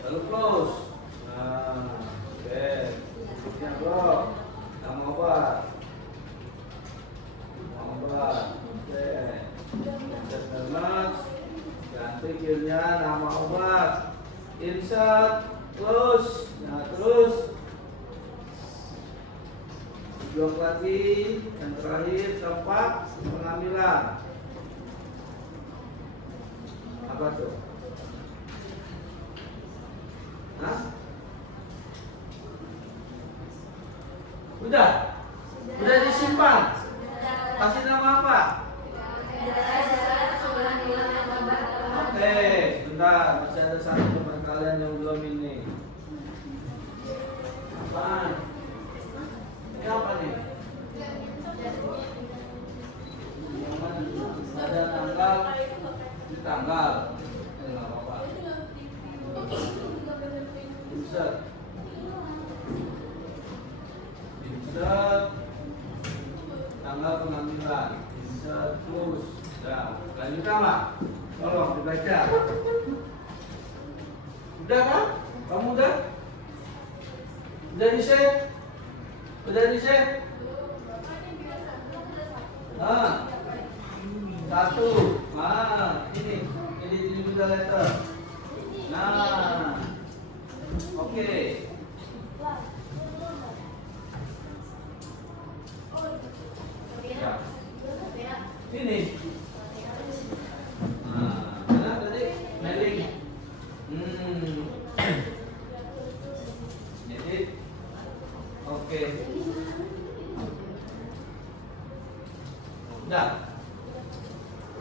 Lalu close. Nah, oke. Berikutnya bro. Nama obat. Oke. Insert helmet. Ganti filenya nama obat. Insert. Close. Nah terus. Blok lagi. Yang terakhir tempat pengambilan. Apa tuh? Hah? Udah? Udah disimpan? Kasih nama apa? Oke, bentar, masih ada satu teman kalian yang belum ini. Apaan? Ini apa nih? Ada tanggal, di tanggal. Ini nggak apa-apa. Insert. Insert. Tanggal pengambilan. Insert terus. Nah, lanjutkan lah. Tolong dibaca. Udah kan? Kamu udah? Udah di save? Udah di save? Nah, satu. Nah, ini individual letter. Nah, oke. Ya. Ini. Nah, mana tadi? Mailing. Jadi, oke. Udah.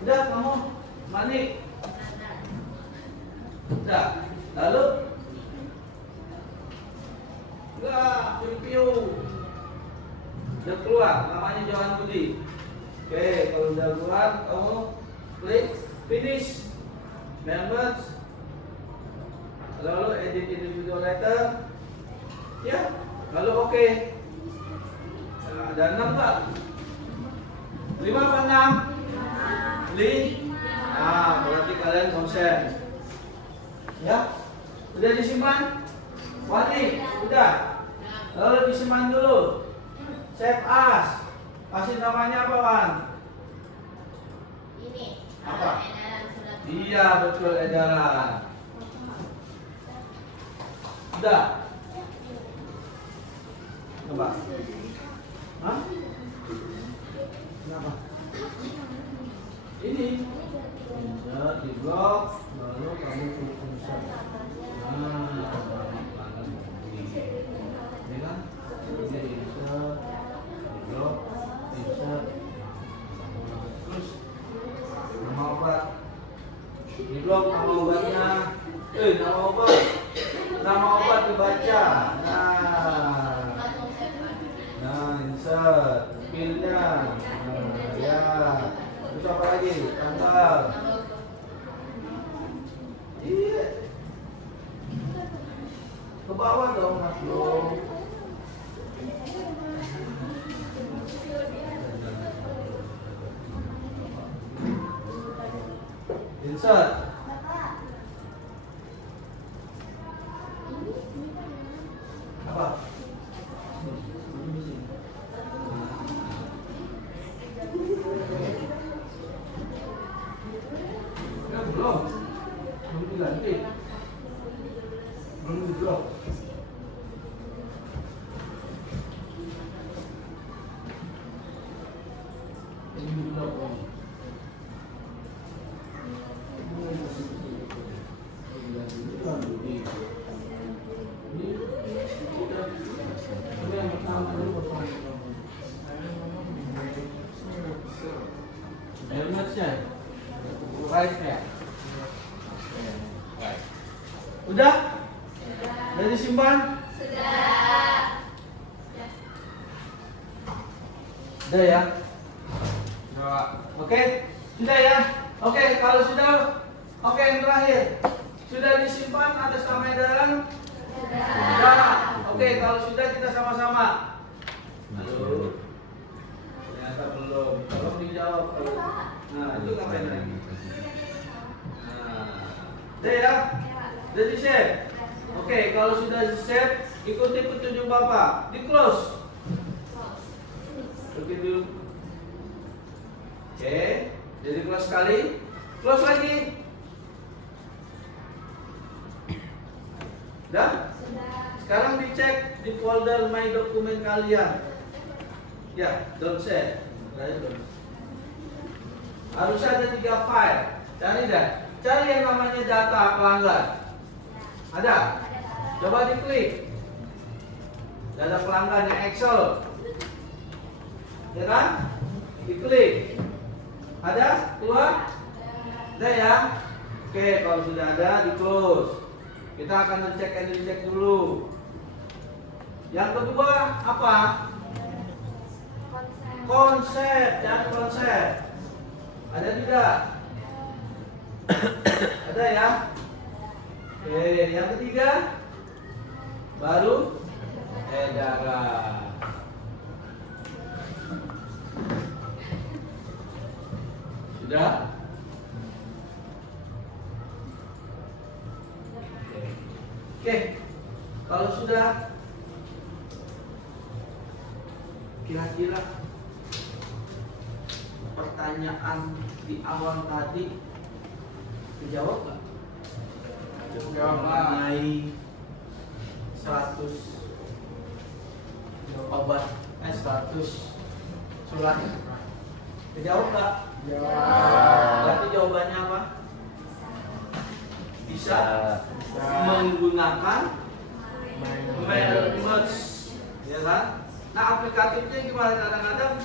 Udah kamu mandi. Udah. Lalu enggak, preview. Udah keluar, namanya Johan Budi. Oke, kalau udah keluar, kamu klik finish. Members. Lalu edit individual letter. Ya, lalu oke. Nah, ada 6 enggak? 5 apa 6? 5. Nah, berarti kalian konsen. Ya, udah disimpan? Wani, udah. Lalu disimpan dulu. Save as. Kasih namanya apa, Wan? Ini. Apa? Edaran surat. Iya, betul edaran. Udah. Coba. Hah? Kenapa? Ini. Insert di blok, lalu kamu klik insert. Nah, tangan ini kan? Ini insert di blok, insert. Terus nama obat. Di blok nama obatnya. Nama obat. Nama obat dibaca. Nah, insert pilnya. Nah, ya. Terus apa lagi? Tanggal. Iya. Ke bawah dong, Mas Bro. Insert. Apa? Ya, belum diganti. Belum di blok. Ini di blok. Ini yang pertama dulu helmetnya, right-nya. Udah? Udah disimpan? Sudah. Udah ya? Coba. Oke? Sudah ya? Oke, kalau sudah, oke yang terakhir. Sudah disimpan atas nama edaran? Sudah. Oke, kalau sudah kita sama-sama. Halo. Ternyata belum. Tolong dijawab. Nah, itu ngapain lagi? Nah, udah ya? Udah di-share? Oke, kalau sudah set, ikuti petunjuk Bapak. Di close. Begitu. Oke, jadi close sekali. Close lagi. Dah? Sekarang dicek di folder My Dokumen kalian. Ya, don't set. Harus ada 3 file. Cari dah. Cari yang namanya data pelanggan. Ada? Coba diklik. Data pelanggan yang Excel. Ya kan? Diklik. Ada? Keluar? Ada ya? Oke, kalau sudah ada, di close. Kita akan ngecek and recheck dulu. Yang kedua apa? Konsep, jangan konsep. Ada tidak? Ada ya? Oke, yang ketiga baru edaran. Sudah? Oke, kalau sudah, kira-kira pertanyaan di awal tadi dijawab nggak? Mengenai 100 obat, 100 surat, dijawab nggak? Berarti jawabannya apa? Bisa menggunakan mail merge, ya kan? Nah, aplikatifnya gimana? Kadang-kadang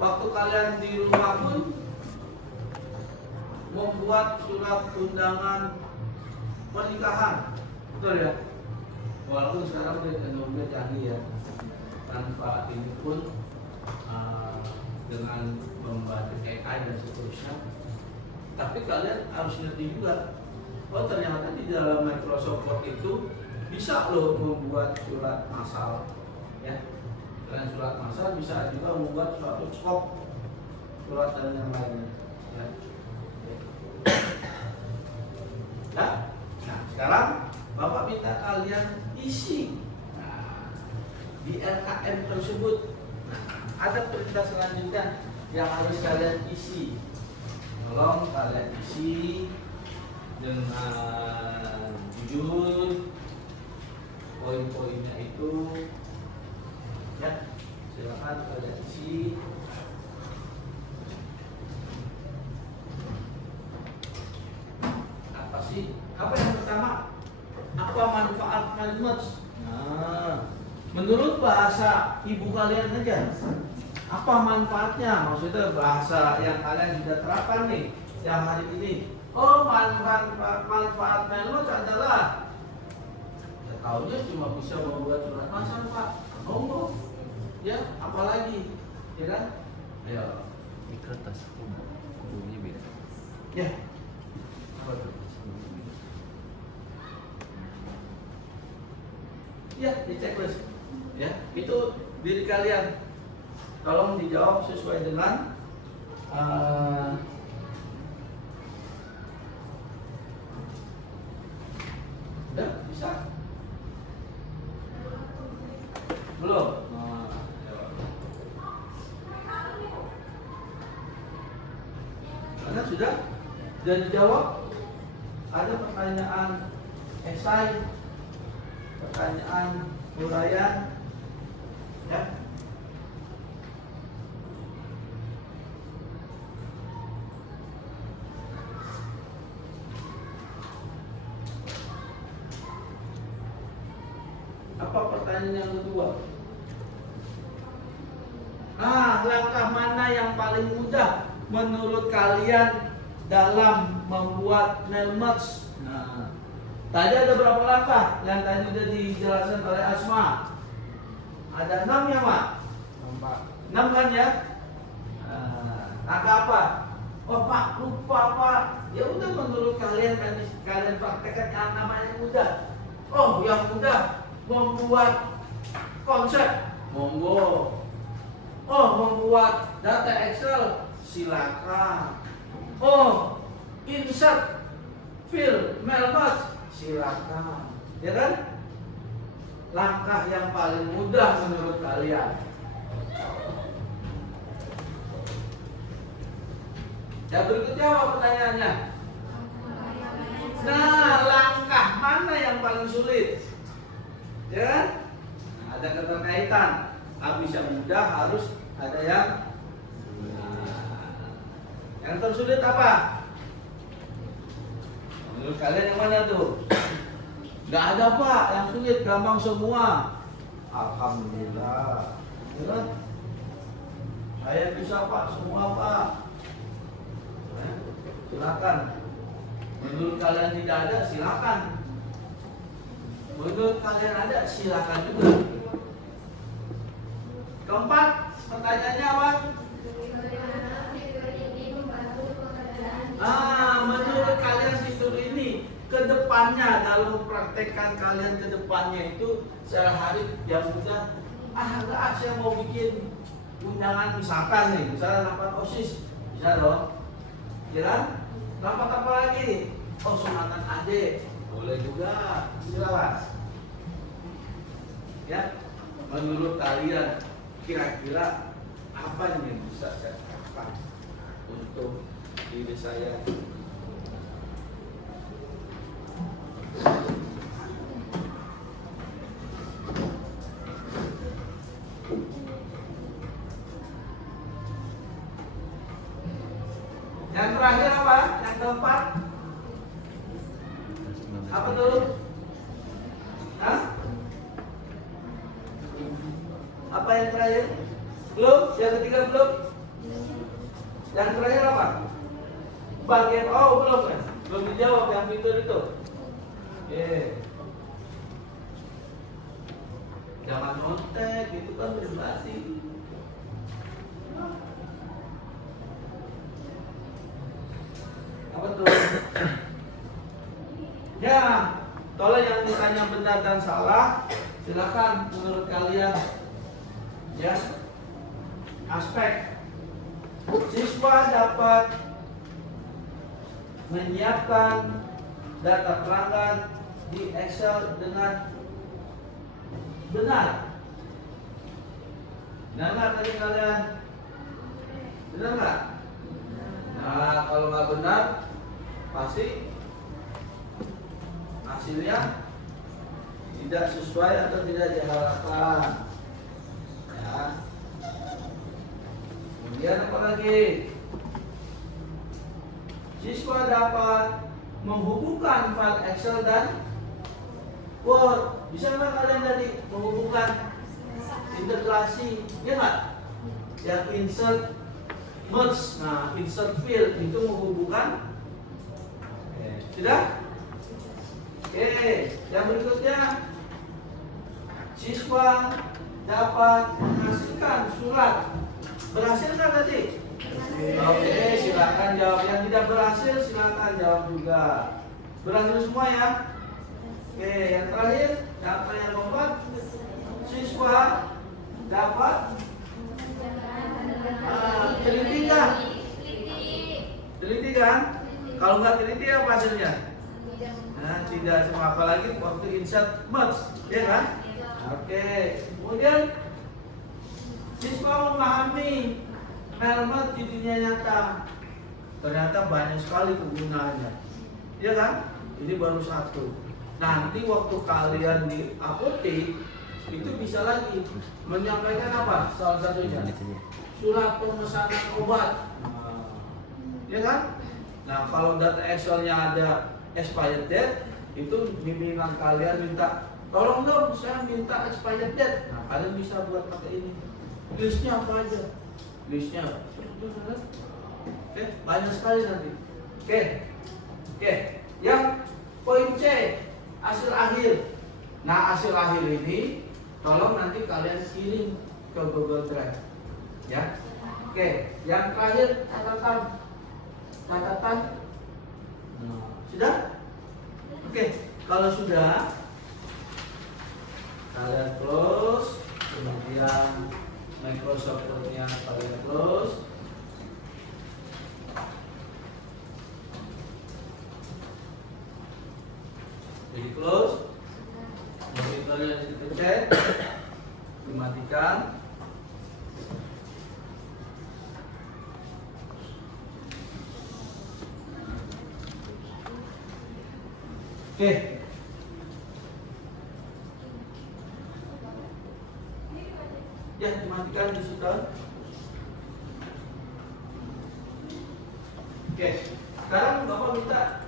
waktu kalian di rumah pun membuat surat undangan pernikahan, betul ya? Walaupun sekarang teknologi canggih ya, tanpa ini pun dengan membantu AI dan seterusnya. Tapi kalian harus ngerti juga, oh ternyata di dalam Microsoft Word itu bisa loh membuat surat massal, ya. Selain surat massal bisa juga membuat suatu skop, surat dan yang lainnya. Ya. Nah, sekarang Bapak minta kalian isi di LKM tersebut. Ada perintah selanjutnya yang harus kalian isi. Tolong kalian isi dengan jujur, poin-poinnya itu, ya. Silakan kalian isi. Apa sih? Apa yang pertama? Apa manfaat mail merge? Nah, menurut bahasa ibu kalian aja, apa manfaatnya? Maksudnya bahasa yang kalian sudah terapkan nih yang hari ini. Oh, manfaat mail merge adalah, ya tahunya cuma bisa membuat surat massal, Pak. Oh, ya, apalagi, ya kan? Ayo. Di kertas kubunya beda. Ya. Apa tuh? Ya, di checklist. Ya, itu diri kalian. Tolong dijawab sesuai dengan udah bisa? Belum? Karena sudah dijawab. Ada pertanyaan esai, pertanyaan uraian, ya. Apa pertanyaan yang kedua? Langkah mana yang paling mudah menurut kalian dalam membuat mail merge? Nah, tadi ada berapa langkah yang tadi sudah dijelaskan oleh Asma? Ada 6 ya, Mak? 6 kan ya? Langkah apa? Oh Pak, lupa Pak. Ya udah, menurut kalian praktekkan yang namanya mudah. Oh, yang mudah membuat konsep, monggo. Oh, membuat data Excel, silakan. Oh, insert file mail merge, silakan. Ya kan? Langkah yang paling mudah menurut kalian. Yang berikutnya apa pertanyaannya? Nah, langkah mana yang paling sulit? Ya kan? Ada keterkaitan. Habis yang mudah harus ada yang tersulit apa? Menurut kalian yang mana tuh? Gak ada Pak, yang sulit, gampang semua. Alhamdulillah. Ya kan? Saya bisa Pak, semua Pak. Silakan. Menurut kalian tidak ada, silakan. Menurut kalian ada, silakan juga. Keempat, pertanyaannya apa? Menurut kalian fitur ini kedepannya dalam praktekkan kalian kedepannya itu sehari yang mudah. Enggak, saya mau bikin undangan misalkan nih, misalnya rapat OSIS, bisa dong. Ya kan? Rapat apa lagi? Oh, sunatan adik, boleh juga. Silakan. Ya, menurut kalian kira-kira apa yang bisa saya lakukan untuk diri saya? Yang terakhir apa? Yang keempat? Apa tuh? Hah? Apa yang terakhir? Belum? Yang ketiga belum? Yang terakhir apa? Bagian belum kan? Belum dijawab yang fitur itu. Jangan nyontek, itu kan berbasi. Apa tuh? Ya, tolong yang ditanya benar dan salah, silakan menurut kalian. Ya, aspek siswa dapat menyiapkan data pelanggan di Excel dengan benar. Benar nggak tadi kalian? Benar nggak? Nah, kalau nggak benar, pasti hasilnya tidak sesuai atau tidak diharapkan. Ya. Kemudian apa lagi? Siswa dapat menghubungkan file Excel dan Word. Bisa nggak kalian tadi menghubungkan integrasi? Ya nggak? Yang insert, merge, nah insert field itu menghubungkan. Sudah? Oke, yang berikutnya siswa dapat menghasilkan surat. Berhasil nggak tadi? Oke, silakan jawab. Yang tidak berhasil silakan jawab juga. Berhasil semua ya? Oke, yang terakhir, apa yang keempat? Siswa dapat teliti nggak? Teliti kan? Kalau nggak teliti apa hasilnya? Nah, tidak semua, apalagi waktu insert merge, ya kan? Oke, kemudian siswa memahami helmet di dunia nyata. Ternyata banyak sekali penggunaannya, ya kan? Ini baru satu. Nanti waktu kalian di apotek itu bisa lagi menyampaikan apa? Salah satunya surat pemesanan obat, ya kan? Nah, kalau data Excelnya ada expired date, itu bimbingan kalian minta, tolong dong saya minta expired date. Nah, kalian bisa buat pakai ini. Listnya apa aja? Listnya, oke, banyak sekali nanti. Oke, yang poin C, hasil akhir. Nah, hasil akhir ini tolong nanti kalian kirim ke Google Drive, ya. Oke, yang terakhir catatan. Sudah? Oke, kalau sudah kalian close, kemudian Microsoft Word-nya kalian close. Jadi close. Soalnya dicek, dimatikan. Oke. Ya, dimatikan di situ. Oke. Sekarang Bapak minta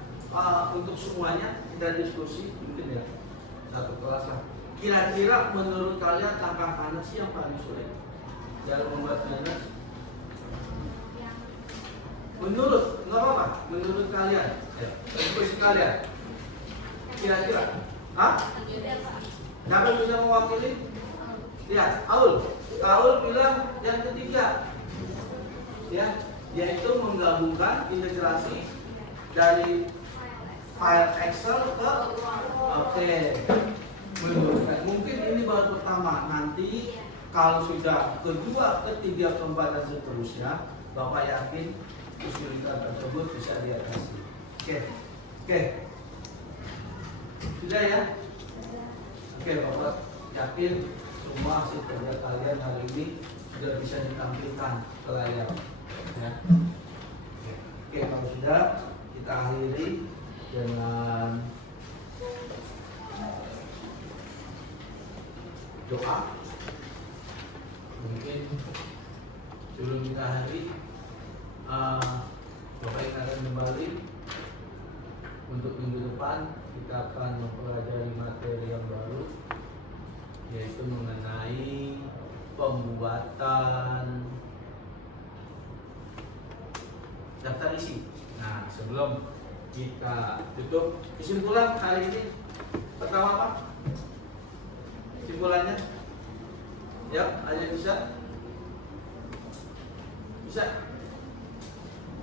untuk semuanya kita diskusi mungkin ya satu kelas lah. Kira-kira menurut kalian langkah mana sih yang paling sulit dalam membuat manage? Menurut, nggak apa-apa. Menurut kalian, ya, diskusi kalian. Kira-kira, siapa yang bisa mewakili? Ya, Aul bilang yang ketiga, ya, yaitu menggabungkan integrasi dari file Excel ke mungkin ini baru pertama. Nanti kalau sudah kedua, ketiga, keempat dan seterusnya, Bapak yakin kesulitan tersebut bisa diatasi. Oke. Sudah ya? Oke, Bapak yakin semua hasil kerja kalian hari ini sudah bisa ditampilkan ke layar. Ya. Oke, kalau sudah kita akhiri dengan doa. Mungkin sebelum kita akhiri, Bapak ingatkan kembali untuk minggu depan kita akan mempelajari materi yang baru, yaitu mengenai pembuatan daftar isi. Nah, sebelum kita tutup, kesimpulan hari ini pertama apa? Kesimpulannya? Ya, aja bisa? Bisa?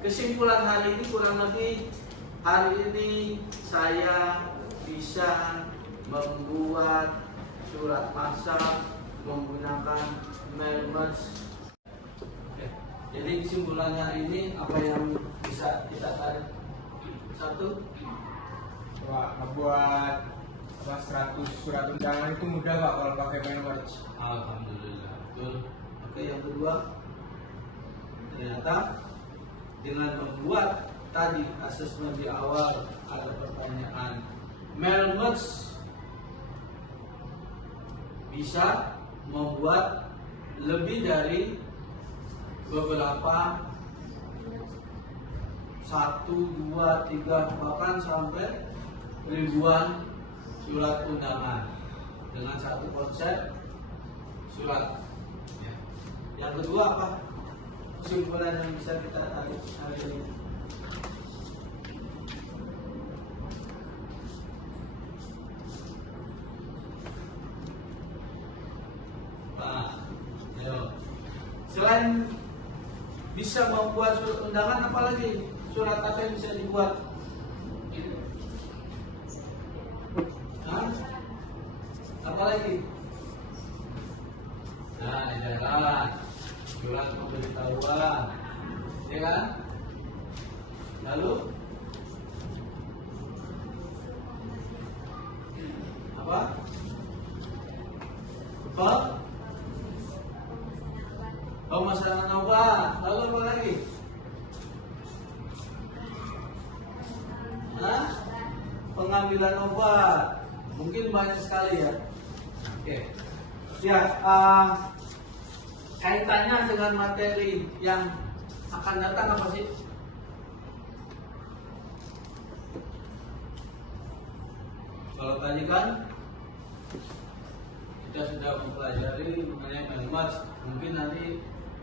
Kesimpulan hari ini kurang lebih, hari ini saya bisa membuat surat masak menggunakan mail merge. Jadi kesimpulan hari ini apa yang bisa kita tarik? Satu, Pak, membuat 100 surat undangan itu mudah Pak kalau pakai mail merge. Alhamdulillah, betul. Oke, yang kedua, ternyata dengan membuat tadi asesmen di awal ada pertanyaan mail merge bisa membuat lebih dari beberapa 1, 2, 3 bahkan sampai ribuan surat undangan dengan satu konsep surat. Yang kedua apa? Kesimpulan yang bisa kita tarik hari ini. Selain bisa membuat surat undangan, apalagi surat apa yang bisa dibuat? Apalagi? Nah, edaran, surat pemberitahuan, ya kan? Lalu apa? Pemasangan obat. Lalu apa lagi? Pengambilan obat. Mungkin banyak sekali ya. Oke. Ya, kaitannya dengan materi yang akan datang apa sih? Kalau tadi kan kita sudah mempelajari mengenai mail merge. Mungkin nanti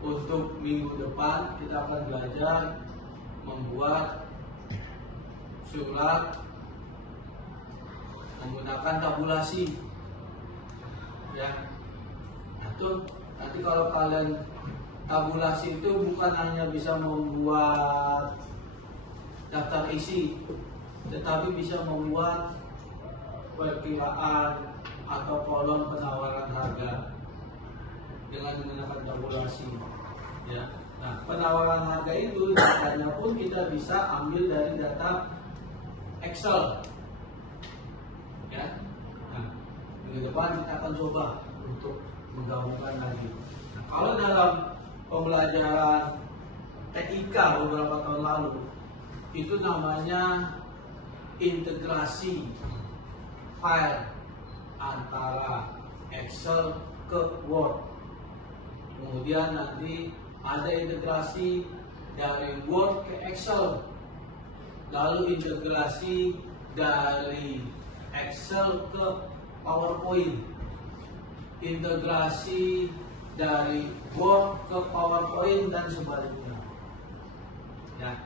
untuk minggu depan kita akan belajar membuat surat menggunakan tabulasi. Ya. Nah, itu nanti kalau kalian tabulasi itu bukan hanya bisa membuat daftar isi, tetapi bisa membuat perkiraan atau kolom penawaran harga dengan menggunakan tabulasi. Ya. Nah, penawaran harga itu datanya pun kita bisa ambil dari data Excel. Ya. Nah, minggu depan kita akan coba untuk menggabungkan lagi. Nah, kalau dalam pembelajaran TIK beberapa tahun lalu itu namanya integrasi file antara Excel ke Word. Kemudian nanti ada integrasi dari Word ke Excel, lalu integrasi dari Excel ke PowerPoint, integrasi dari Word ke PowerPoint dan sebaliknya. Ya,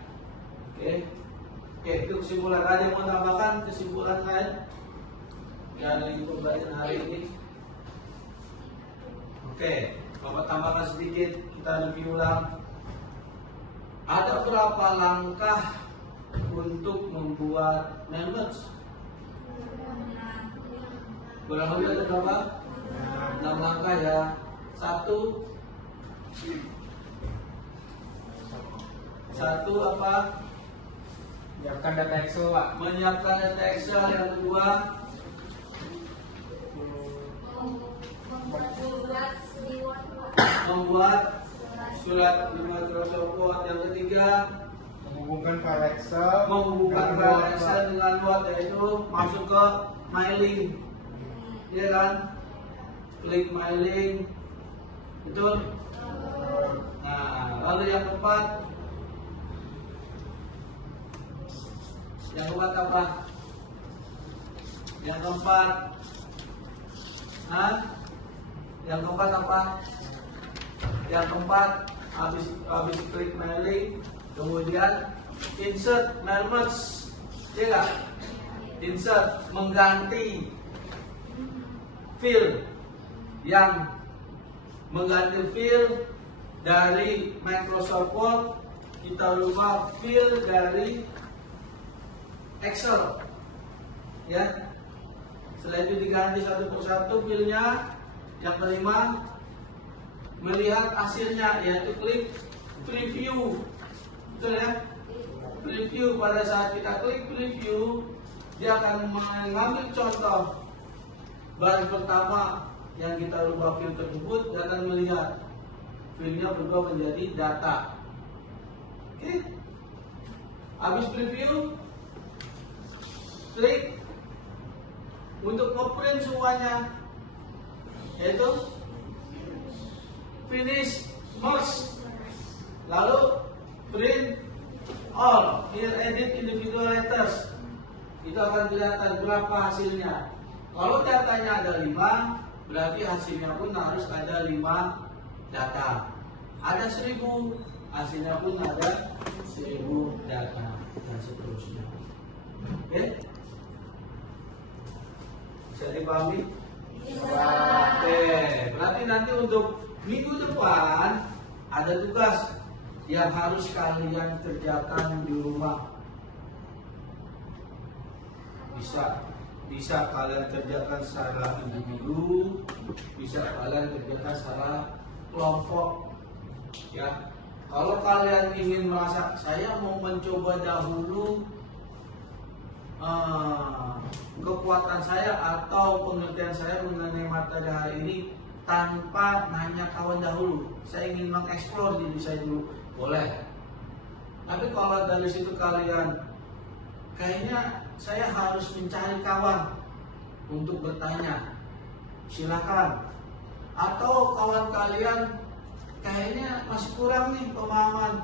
oke, itu kesimpulan. Ada yang mau tambahkan kesimpulan lain dari pembelajaran hari ini? Oke, Bapak tambahkan sedikit, kita review ulang. Ada berapa langkah untuk membuat manage? Kurang lebih ada berapa? 6 langkah ya. 1 apa? Menyiapkan data Excel, Pak. Menyiapkan data Excel. Yang kedua, membuat surat di Microsoft Word. Yang ketiga, Menghubungkan file Excel menghubungkan dengan file Word, Excel Pak. dengan Word, yaitu masuk ke My Link, ya kan? Klik My Link, betul? Nah, lalu yang keempat apa? Yang keempat, yang keempat apa? Yang keempat, habis klik My Link, kemudian insert mail merge, ya nggak? Insert, mengganti field yang mengganti field dari Microsoft Word, kita ubah field dari Excel, ya. Setelah itu diganti satu persatu fieldnya. Yang kelima, melihat hasilnya, yaitu klik preview, betul ya? Preview. Pada saat kita klik preview, dia akan mengambil contoh baris pertama yang kita rubah field tersebut, dia akan melihat fieldnya berubah menjadi data. Oke, habis preview, klik untuk ngeprint semuanya, yaitu finish merge, lalu print all. Here edit individual letters, itu akan kelihatan berapa hasilnya. Kalau datanya ada 5, berarti hasilnya pun harus ada 5 data. Ada 1000, hasilnya pun ada 1000 data, dan seterusnya. Oke? Bisa dipahami? Oke, berarti nanti untuk minggu depan ada tugas yang harus kalian kerjakan di rumah. Bisa kalian kerjakan secara individu, bisa kalian kerjakan secara kelompok. Ya, kalau kalian ingin merasa saya mau mencoba dahulu kekuatan saya atau pengertian saya mengenai materi hari ini tanpa nanya kawan dahulu, saya ingin mengeksplor diri saya dulu, boleh. Tapi kalau dari situ kalian kayaknya saya harus mencari kawan untuk bertanya, silakan. Atau kawan kalian kayaknya masih kurang nih pemahaman,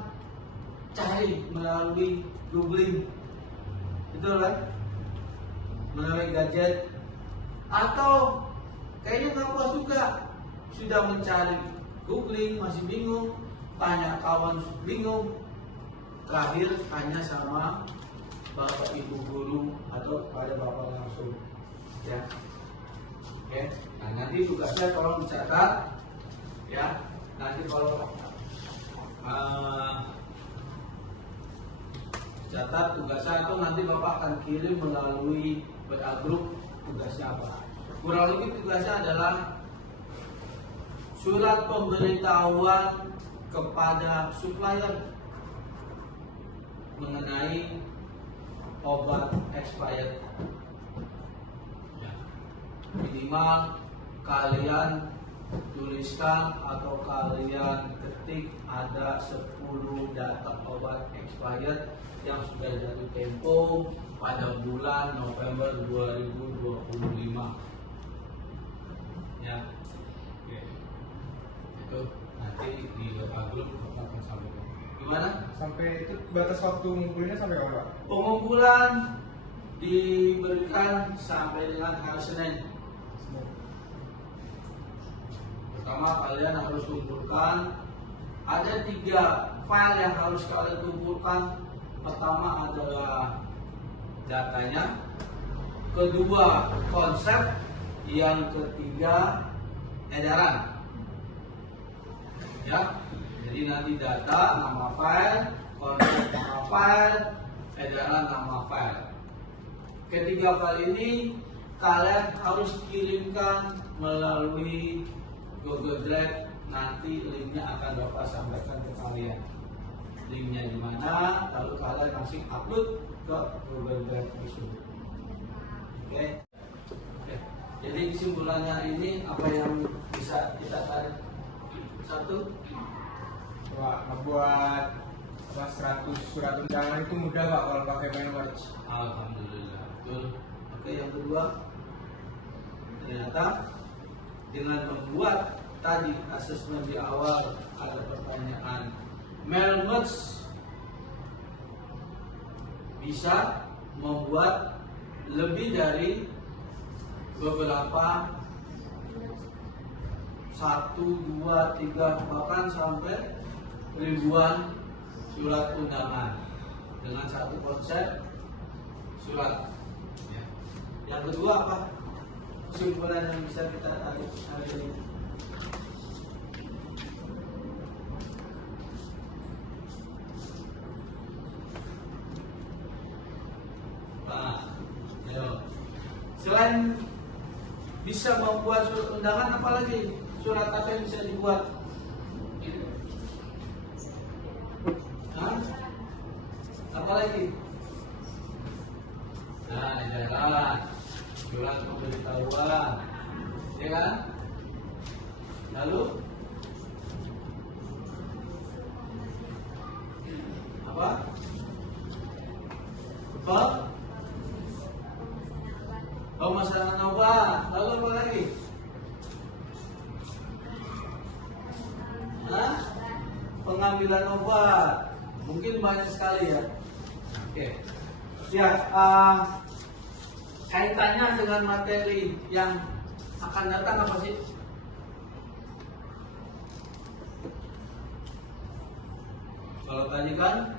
cari melalui googling, betul kan? Melalui gadget. Atau kayaknya nggak puas juga, sudah mencari googling masih bingung, tanya kawan bingung, terakhir tanya sama bapak ibu guru atau pada bapak langsung, ya. Oke, nah nanti tugasnya tolong dicatat, ya. Nanti kalau catat tugasnya, atau nanti bapak akan kirim melalui WA group tugasnya apa. Kurang lebih tugasnya adalah surat pemberitahuan kepada supplier mengenai obat expired. Ya. minimal kalian tuliskan atau kalian ketik ada 10 data obat expired yang sudah jatuh tempo pada bulan November 2025. Ya, oke. Itu nanti di beberapa grup Bapak akan sampaikan. Gimana? Sampai itu batas waktu ngumpulinnya sampai kapan, Pak? Pengumpulan diberikan sampai dengan hari Senin. Pertama kalian harus kumpulkan, ada 3 file yang harus kalian kumpulkan. Pertama adalah datanya, kedua konsep, yang ketiga edaran. Ya, jadi nanti data nama file, konsep nama file, edaran nama file. Ketiga file ini kalian harus kirimkan melalui Google Drive. Nanti linknya akan Bapak sampaikan ke kalian. Linknya di mana, lalu kalian langsung upload ke Google Drive tersebut. Oke. Jadi kesimpulannya hari ini apa yang bisa kita tarik? Satu, Pak, ngebuat 100 surat undangan itu mudah, Pak, kalau pakai MailWatch. alhamdulillah, betul. Oke, yang kedua, ternyata dengan membuat tadi asesmen di awal ada pertanyaan, MailWatch bisa membuat lebih dari beberapa 1, 2, 3 bahkan sampai ribuan surat undangan dengan satu konsep surat. Ya. Yang kedua apa? Kesimpulan yang bisa kita tarik hari ini. Nah, ayo. Selain bisa membuat surat undangan, apalagi surat apa yang bisa dibuat? Hah? Apalagi? Nah, edaran, surat pemberitahuan, ya kan? Lalu apa? Pemasaran obat. Lalu apa lagi? Hah? Pengambilan obat. Mungkin banyak sekali ya. Oke. Ya, kaitannya dengan materi yang akan datang apa sih? Kalau tadi kan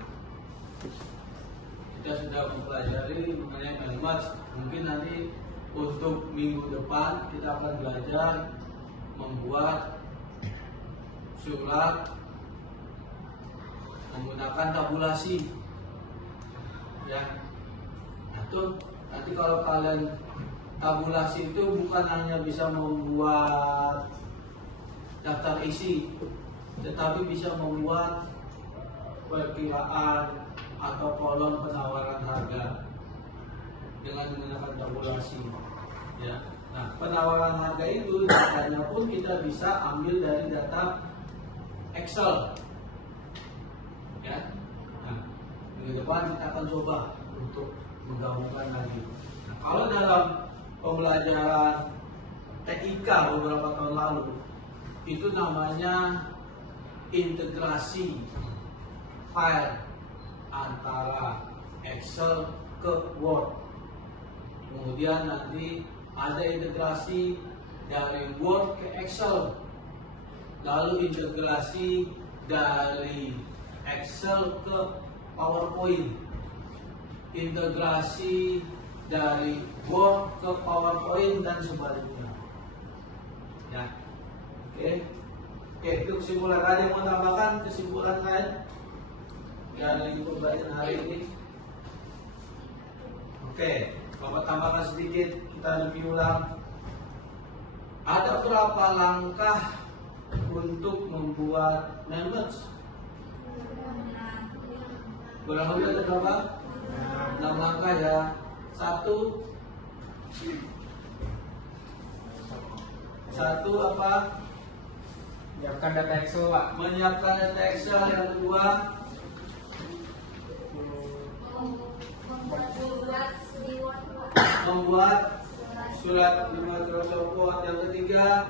kita sudah mempelajari mengenai MailWatch. Mungkin nanti untuk minggu depan kita akan belajar membuat surat menggunakan tabulasi. Ya, itu nanti kalau kalian tabulasi itu bukan hanya bisa membuat daftar isi, tetapi bisa membuat perkiraan atau kolom penawaran harga dengan menggunakan tabulasi. Ya, nah penawaran harga itu datanya pun kita bisa ambil dari data Excel. Ya, nah minggu depan kita akan coba untuk menggabungkan lagi. Nah, kalau dalam pembelajaran TIK beberapa tahun lalu itu namanya integrasi file antara Excel ke Word. Kemudian nanti ada integrasi dari Word ke Excel, lalu integrasi dari Excel ke PowerPoint, integrasi dari Word ke PowerPoint dan sebaliknya. Ya, oke, itu kesimpulan. Ada yang mau tambahkan kesimpulan lain dari pembelajaran hari ini? Oke, Bapak tambahkan sedikit, kita review ulang. Ada berapa langkah untuk membuat MailWatch? Kurang lebih ada berapa? 6 langkah ya. 1, Satu apa? Menyiapkan data Excel, Pak. Menyiapkan data Excel. Yang kedua, membuat surat di Microsoft Word. Yang ketiga,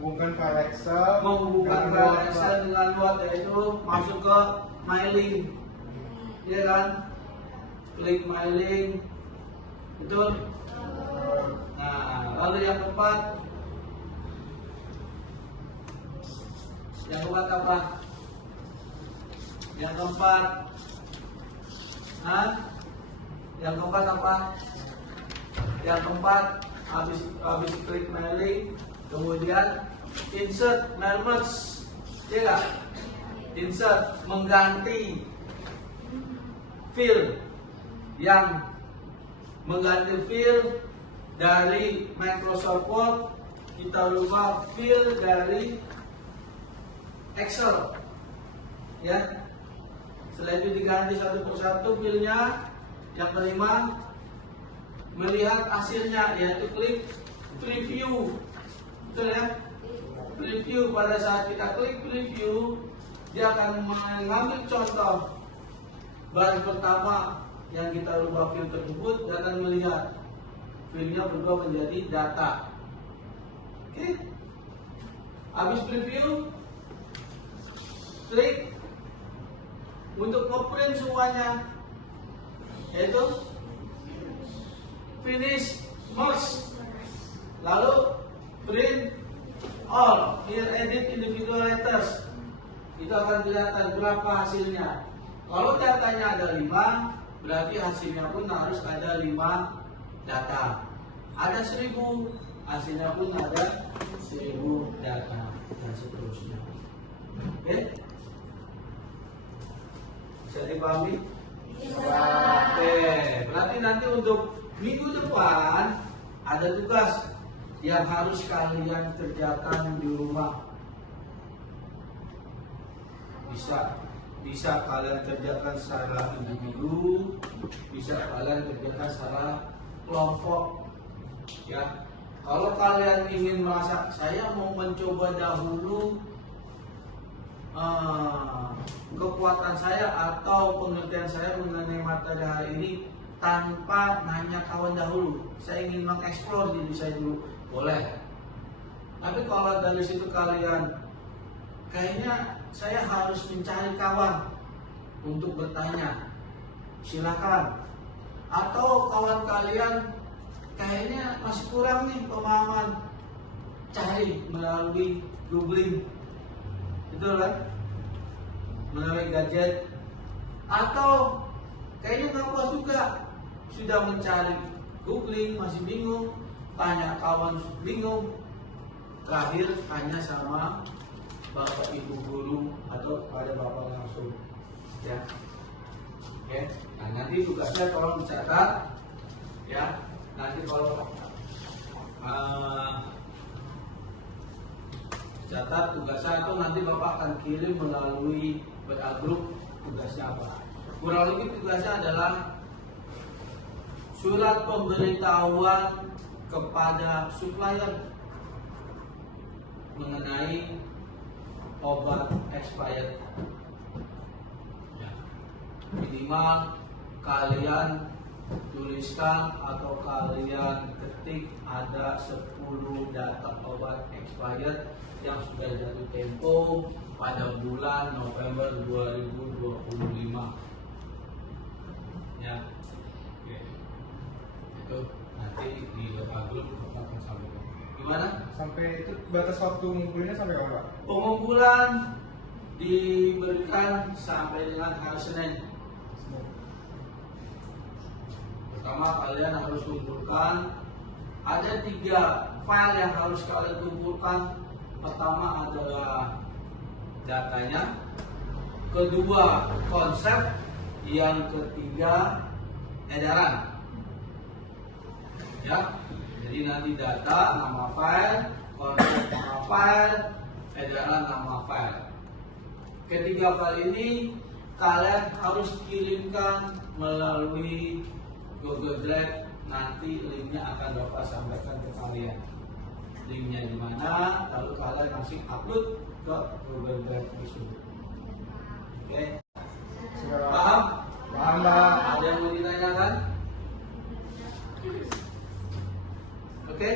Menghubungkan file Excel. menghubungkan dengan file Word, Excel Pak. dengan Word, yaitu masuk ke My Link, ya kan? Klik My Link, betul? Nah, lalu yang keempat apa? Yang keempat, yang keempat apa? Yang keempat, habis klik My Link, kemudian insert mail merge, ya nggak? Insert, mengganti field, yang mengganti field dari Microsoft Word kita ubah field dari Excel, ya. Setelah itu diganti satu persatu fieldnya. Yang kelima, melihat hasilnya, yaitu klik preview, betul ya? Preview. Pada saat kita klik preview, dia akan mengambil contoh baris pertama yang kita ubah field tersebut, dan akan melihat fieldnya berubah menjadi data. Oke? Habis preview, klik untuk ngeprint semuanya, yaitu finish merge, lalu print all. Here edit individual letters, itu akan kelihatan berapa hasilnya. Kalau datanya ada 5, berarti hasilnya pun harus ada 5 data. Ada 1000, hasilnya pun ada 1000 data, dan seterusnya. Oke? Bisa dipahami? Oke, berarti nanti untuk minggu depan ada tugas yang harus kalian kerjakan di rumah. Bisa kalian kerjakan secara individu, bisa kalian kerjakan secara kelompok, ya. Kalau kalian ingin merasa saya mau mencoba dahulu kekuatan saya atau pengertian saya mengenai materi hari ini tanpa nanya kawan dahulu, saya ingin mengeksplor diri saya dulu, boleh. Tapi kalau dari situ kalian kayaknya saya harus mencari kawan untuk bertanya, silakan. Atau kawan kalian kayaknya masih kurang nih pemahaman, cari melalui googling, betul kan? Melalui gadget. Atau kayaknya nggak puas juga, sudah mencari googling masih bingung, tanya kawan bingung, terakhir tanya sama bapak ibu guru atau pada bapak langsung, ya. Oke, nah nanti tugasnya tolong dicatat, ya. Nanti kalau catat tugasnya, atau nanti bapak akan kirim melalui WA group tugasnya apa. Kurang lebih tugasnya adalah surat pemberitahuan kepada supplier mengenai obat expired. Ya. Minimal kalian tuliskan atau kalian ketik ada 10 data obat expired yang sudah jatuh tempo pada bulan November 2025. Ya. Oke. Itu nanti di WA group Bapak akan sampaikan. Gimana? Sampai itu batas waktu ngumpulinnya sampai kapan, Pak? Pengumpulan diberikan sampai dengan hari Senin. Pertama kalian harus kumpulkan, ada 3 file yang harus kalian kumpulkan. Pertama adalah datanya, kedua konsep, yang ketiga edaran. Ya, jadi nanti data, nama file, konsep nama file, edaran nama file. Ketiga file ini kalian harus kirimkan melalui Google Drive. Nanti linknya akan Bapak sampaikan ke kalian. linknya di mana, lalu kalian langsung upload ke Google Drive tersebut. Oke, Sudah paham? paham Pak? Ada yang mau ditanyakan? Oke,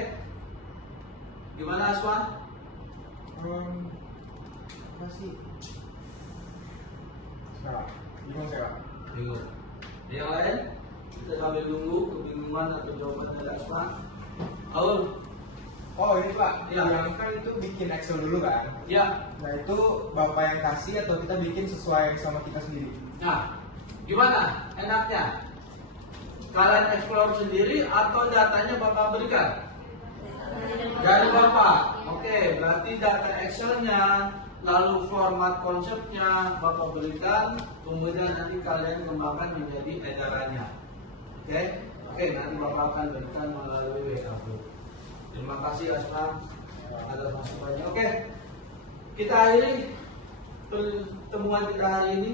gimana Aswan? Apa sih? Salah. Bingung saya Pak. Bingung. Yang lain? Kita sambil nunggu kebingungan atau jawaban dari Aswan. Halo? Oh ini Pak, Iya. yang kan itu bikin Excel dulu kan? Ya. Nah itu Bapak yang kasih atau kita bikin sesuai sama kita sendiri? Nah, gimana enaknya? Kalian explore sendiri atau datanya Bapak berikan? Dari Bapak. Oke, berarti data Excelnya, lalu format konsepnya Bapak berikan, kemudian nanti kalian kembangkan menjadi edarannya. Oke, nanti Bapak akan berikan melalui WA. Terima kasih Asma atas masukannya. Oke, kita akhiri pertemuan kita hari ini.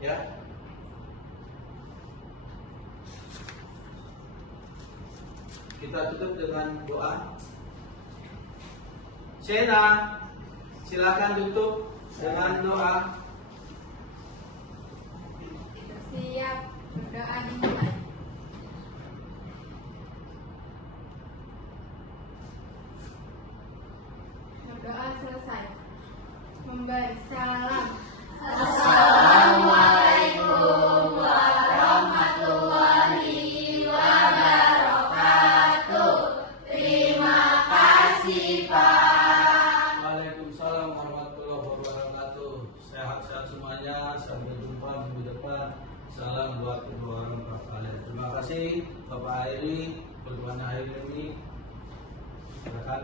Ya. Kita tutup dengan doa. Sena, silakan tutup dengan doa. Siap, berdoa dimulai. Berdoa selesai. Memberi salam. Assalamualaikum warahmatullahi wabarakatuh. Terima kasih Pak. Waalaikumsalam warahmatullahi wabarakatuh. Sehat-sehat semuanya. Sampai jumpa minggu depan. Salam buat kedua orang tua kalian. Terima kasih Bapak Airi, pertemuan hari ini. Silakan.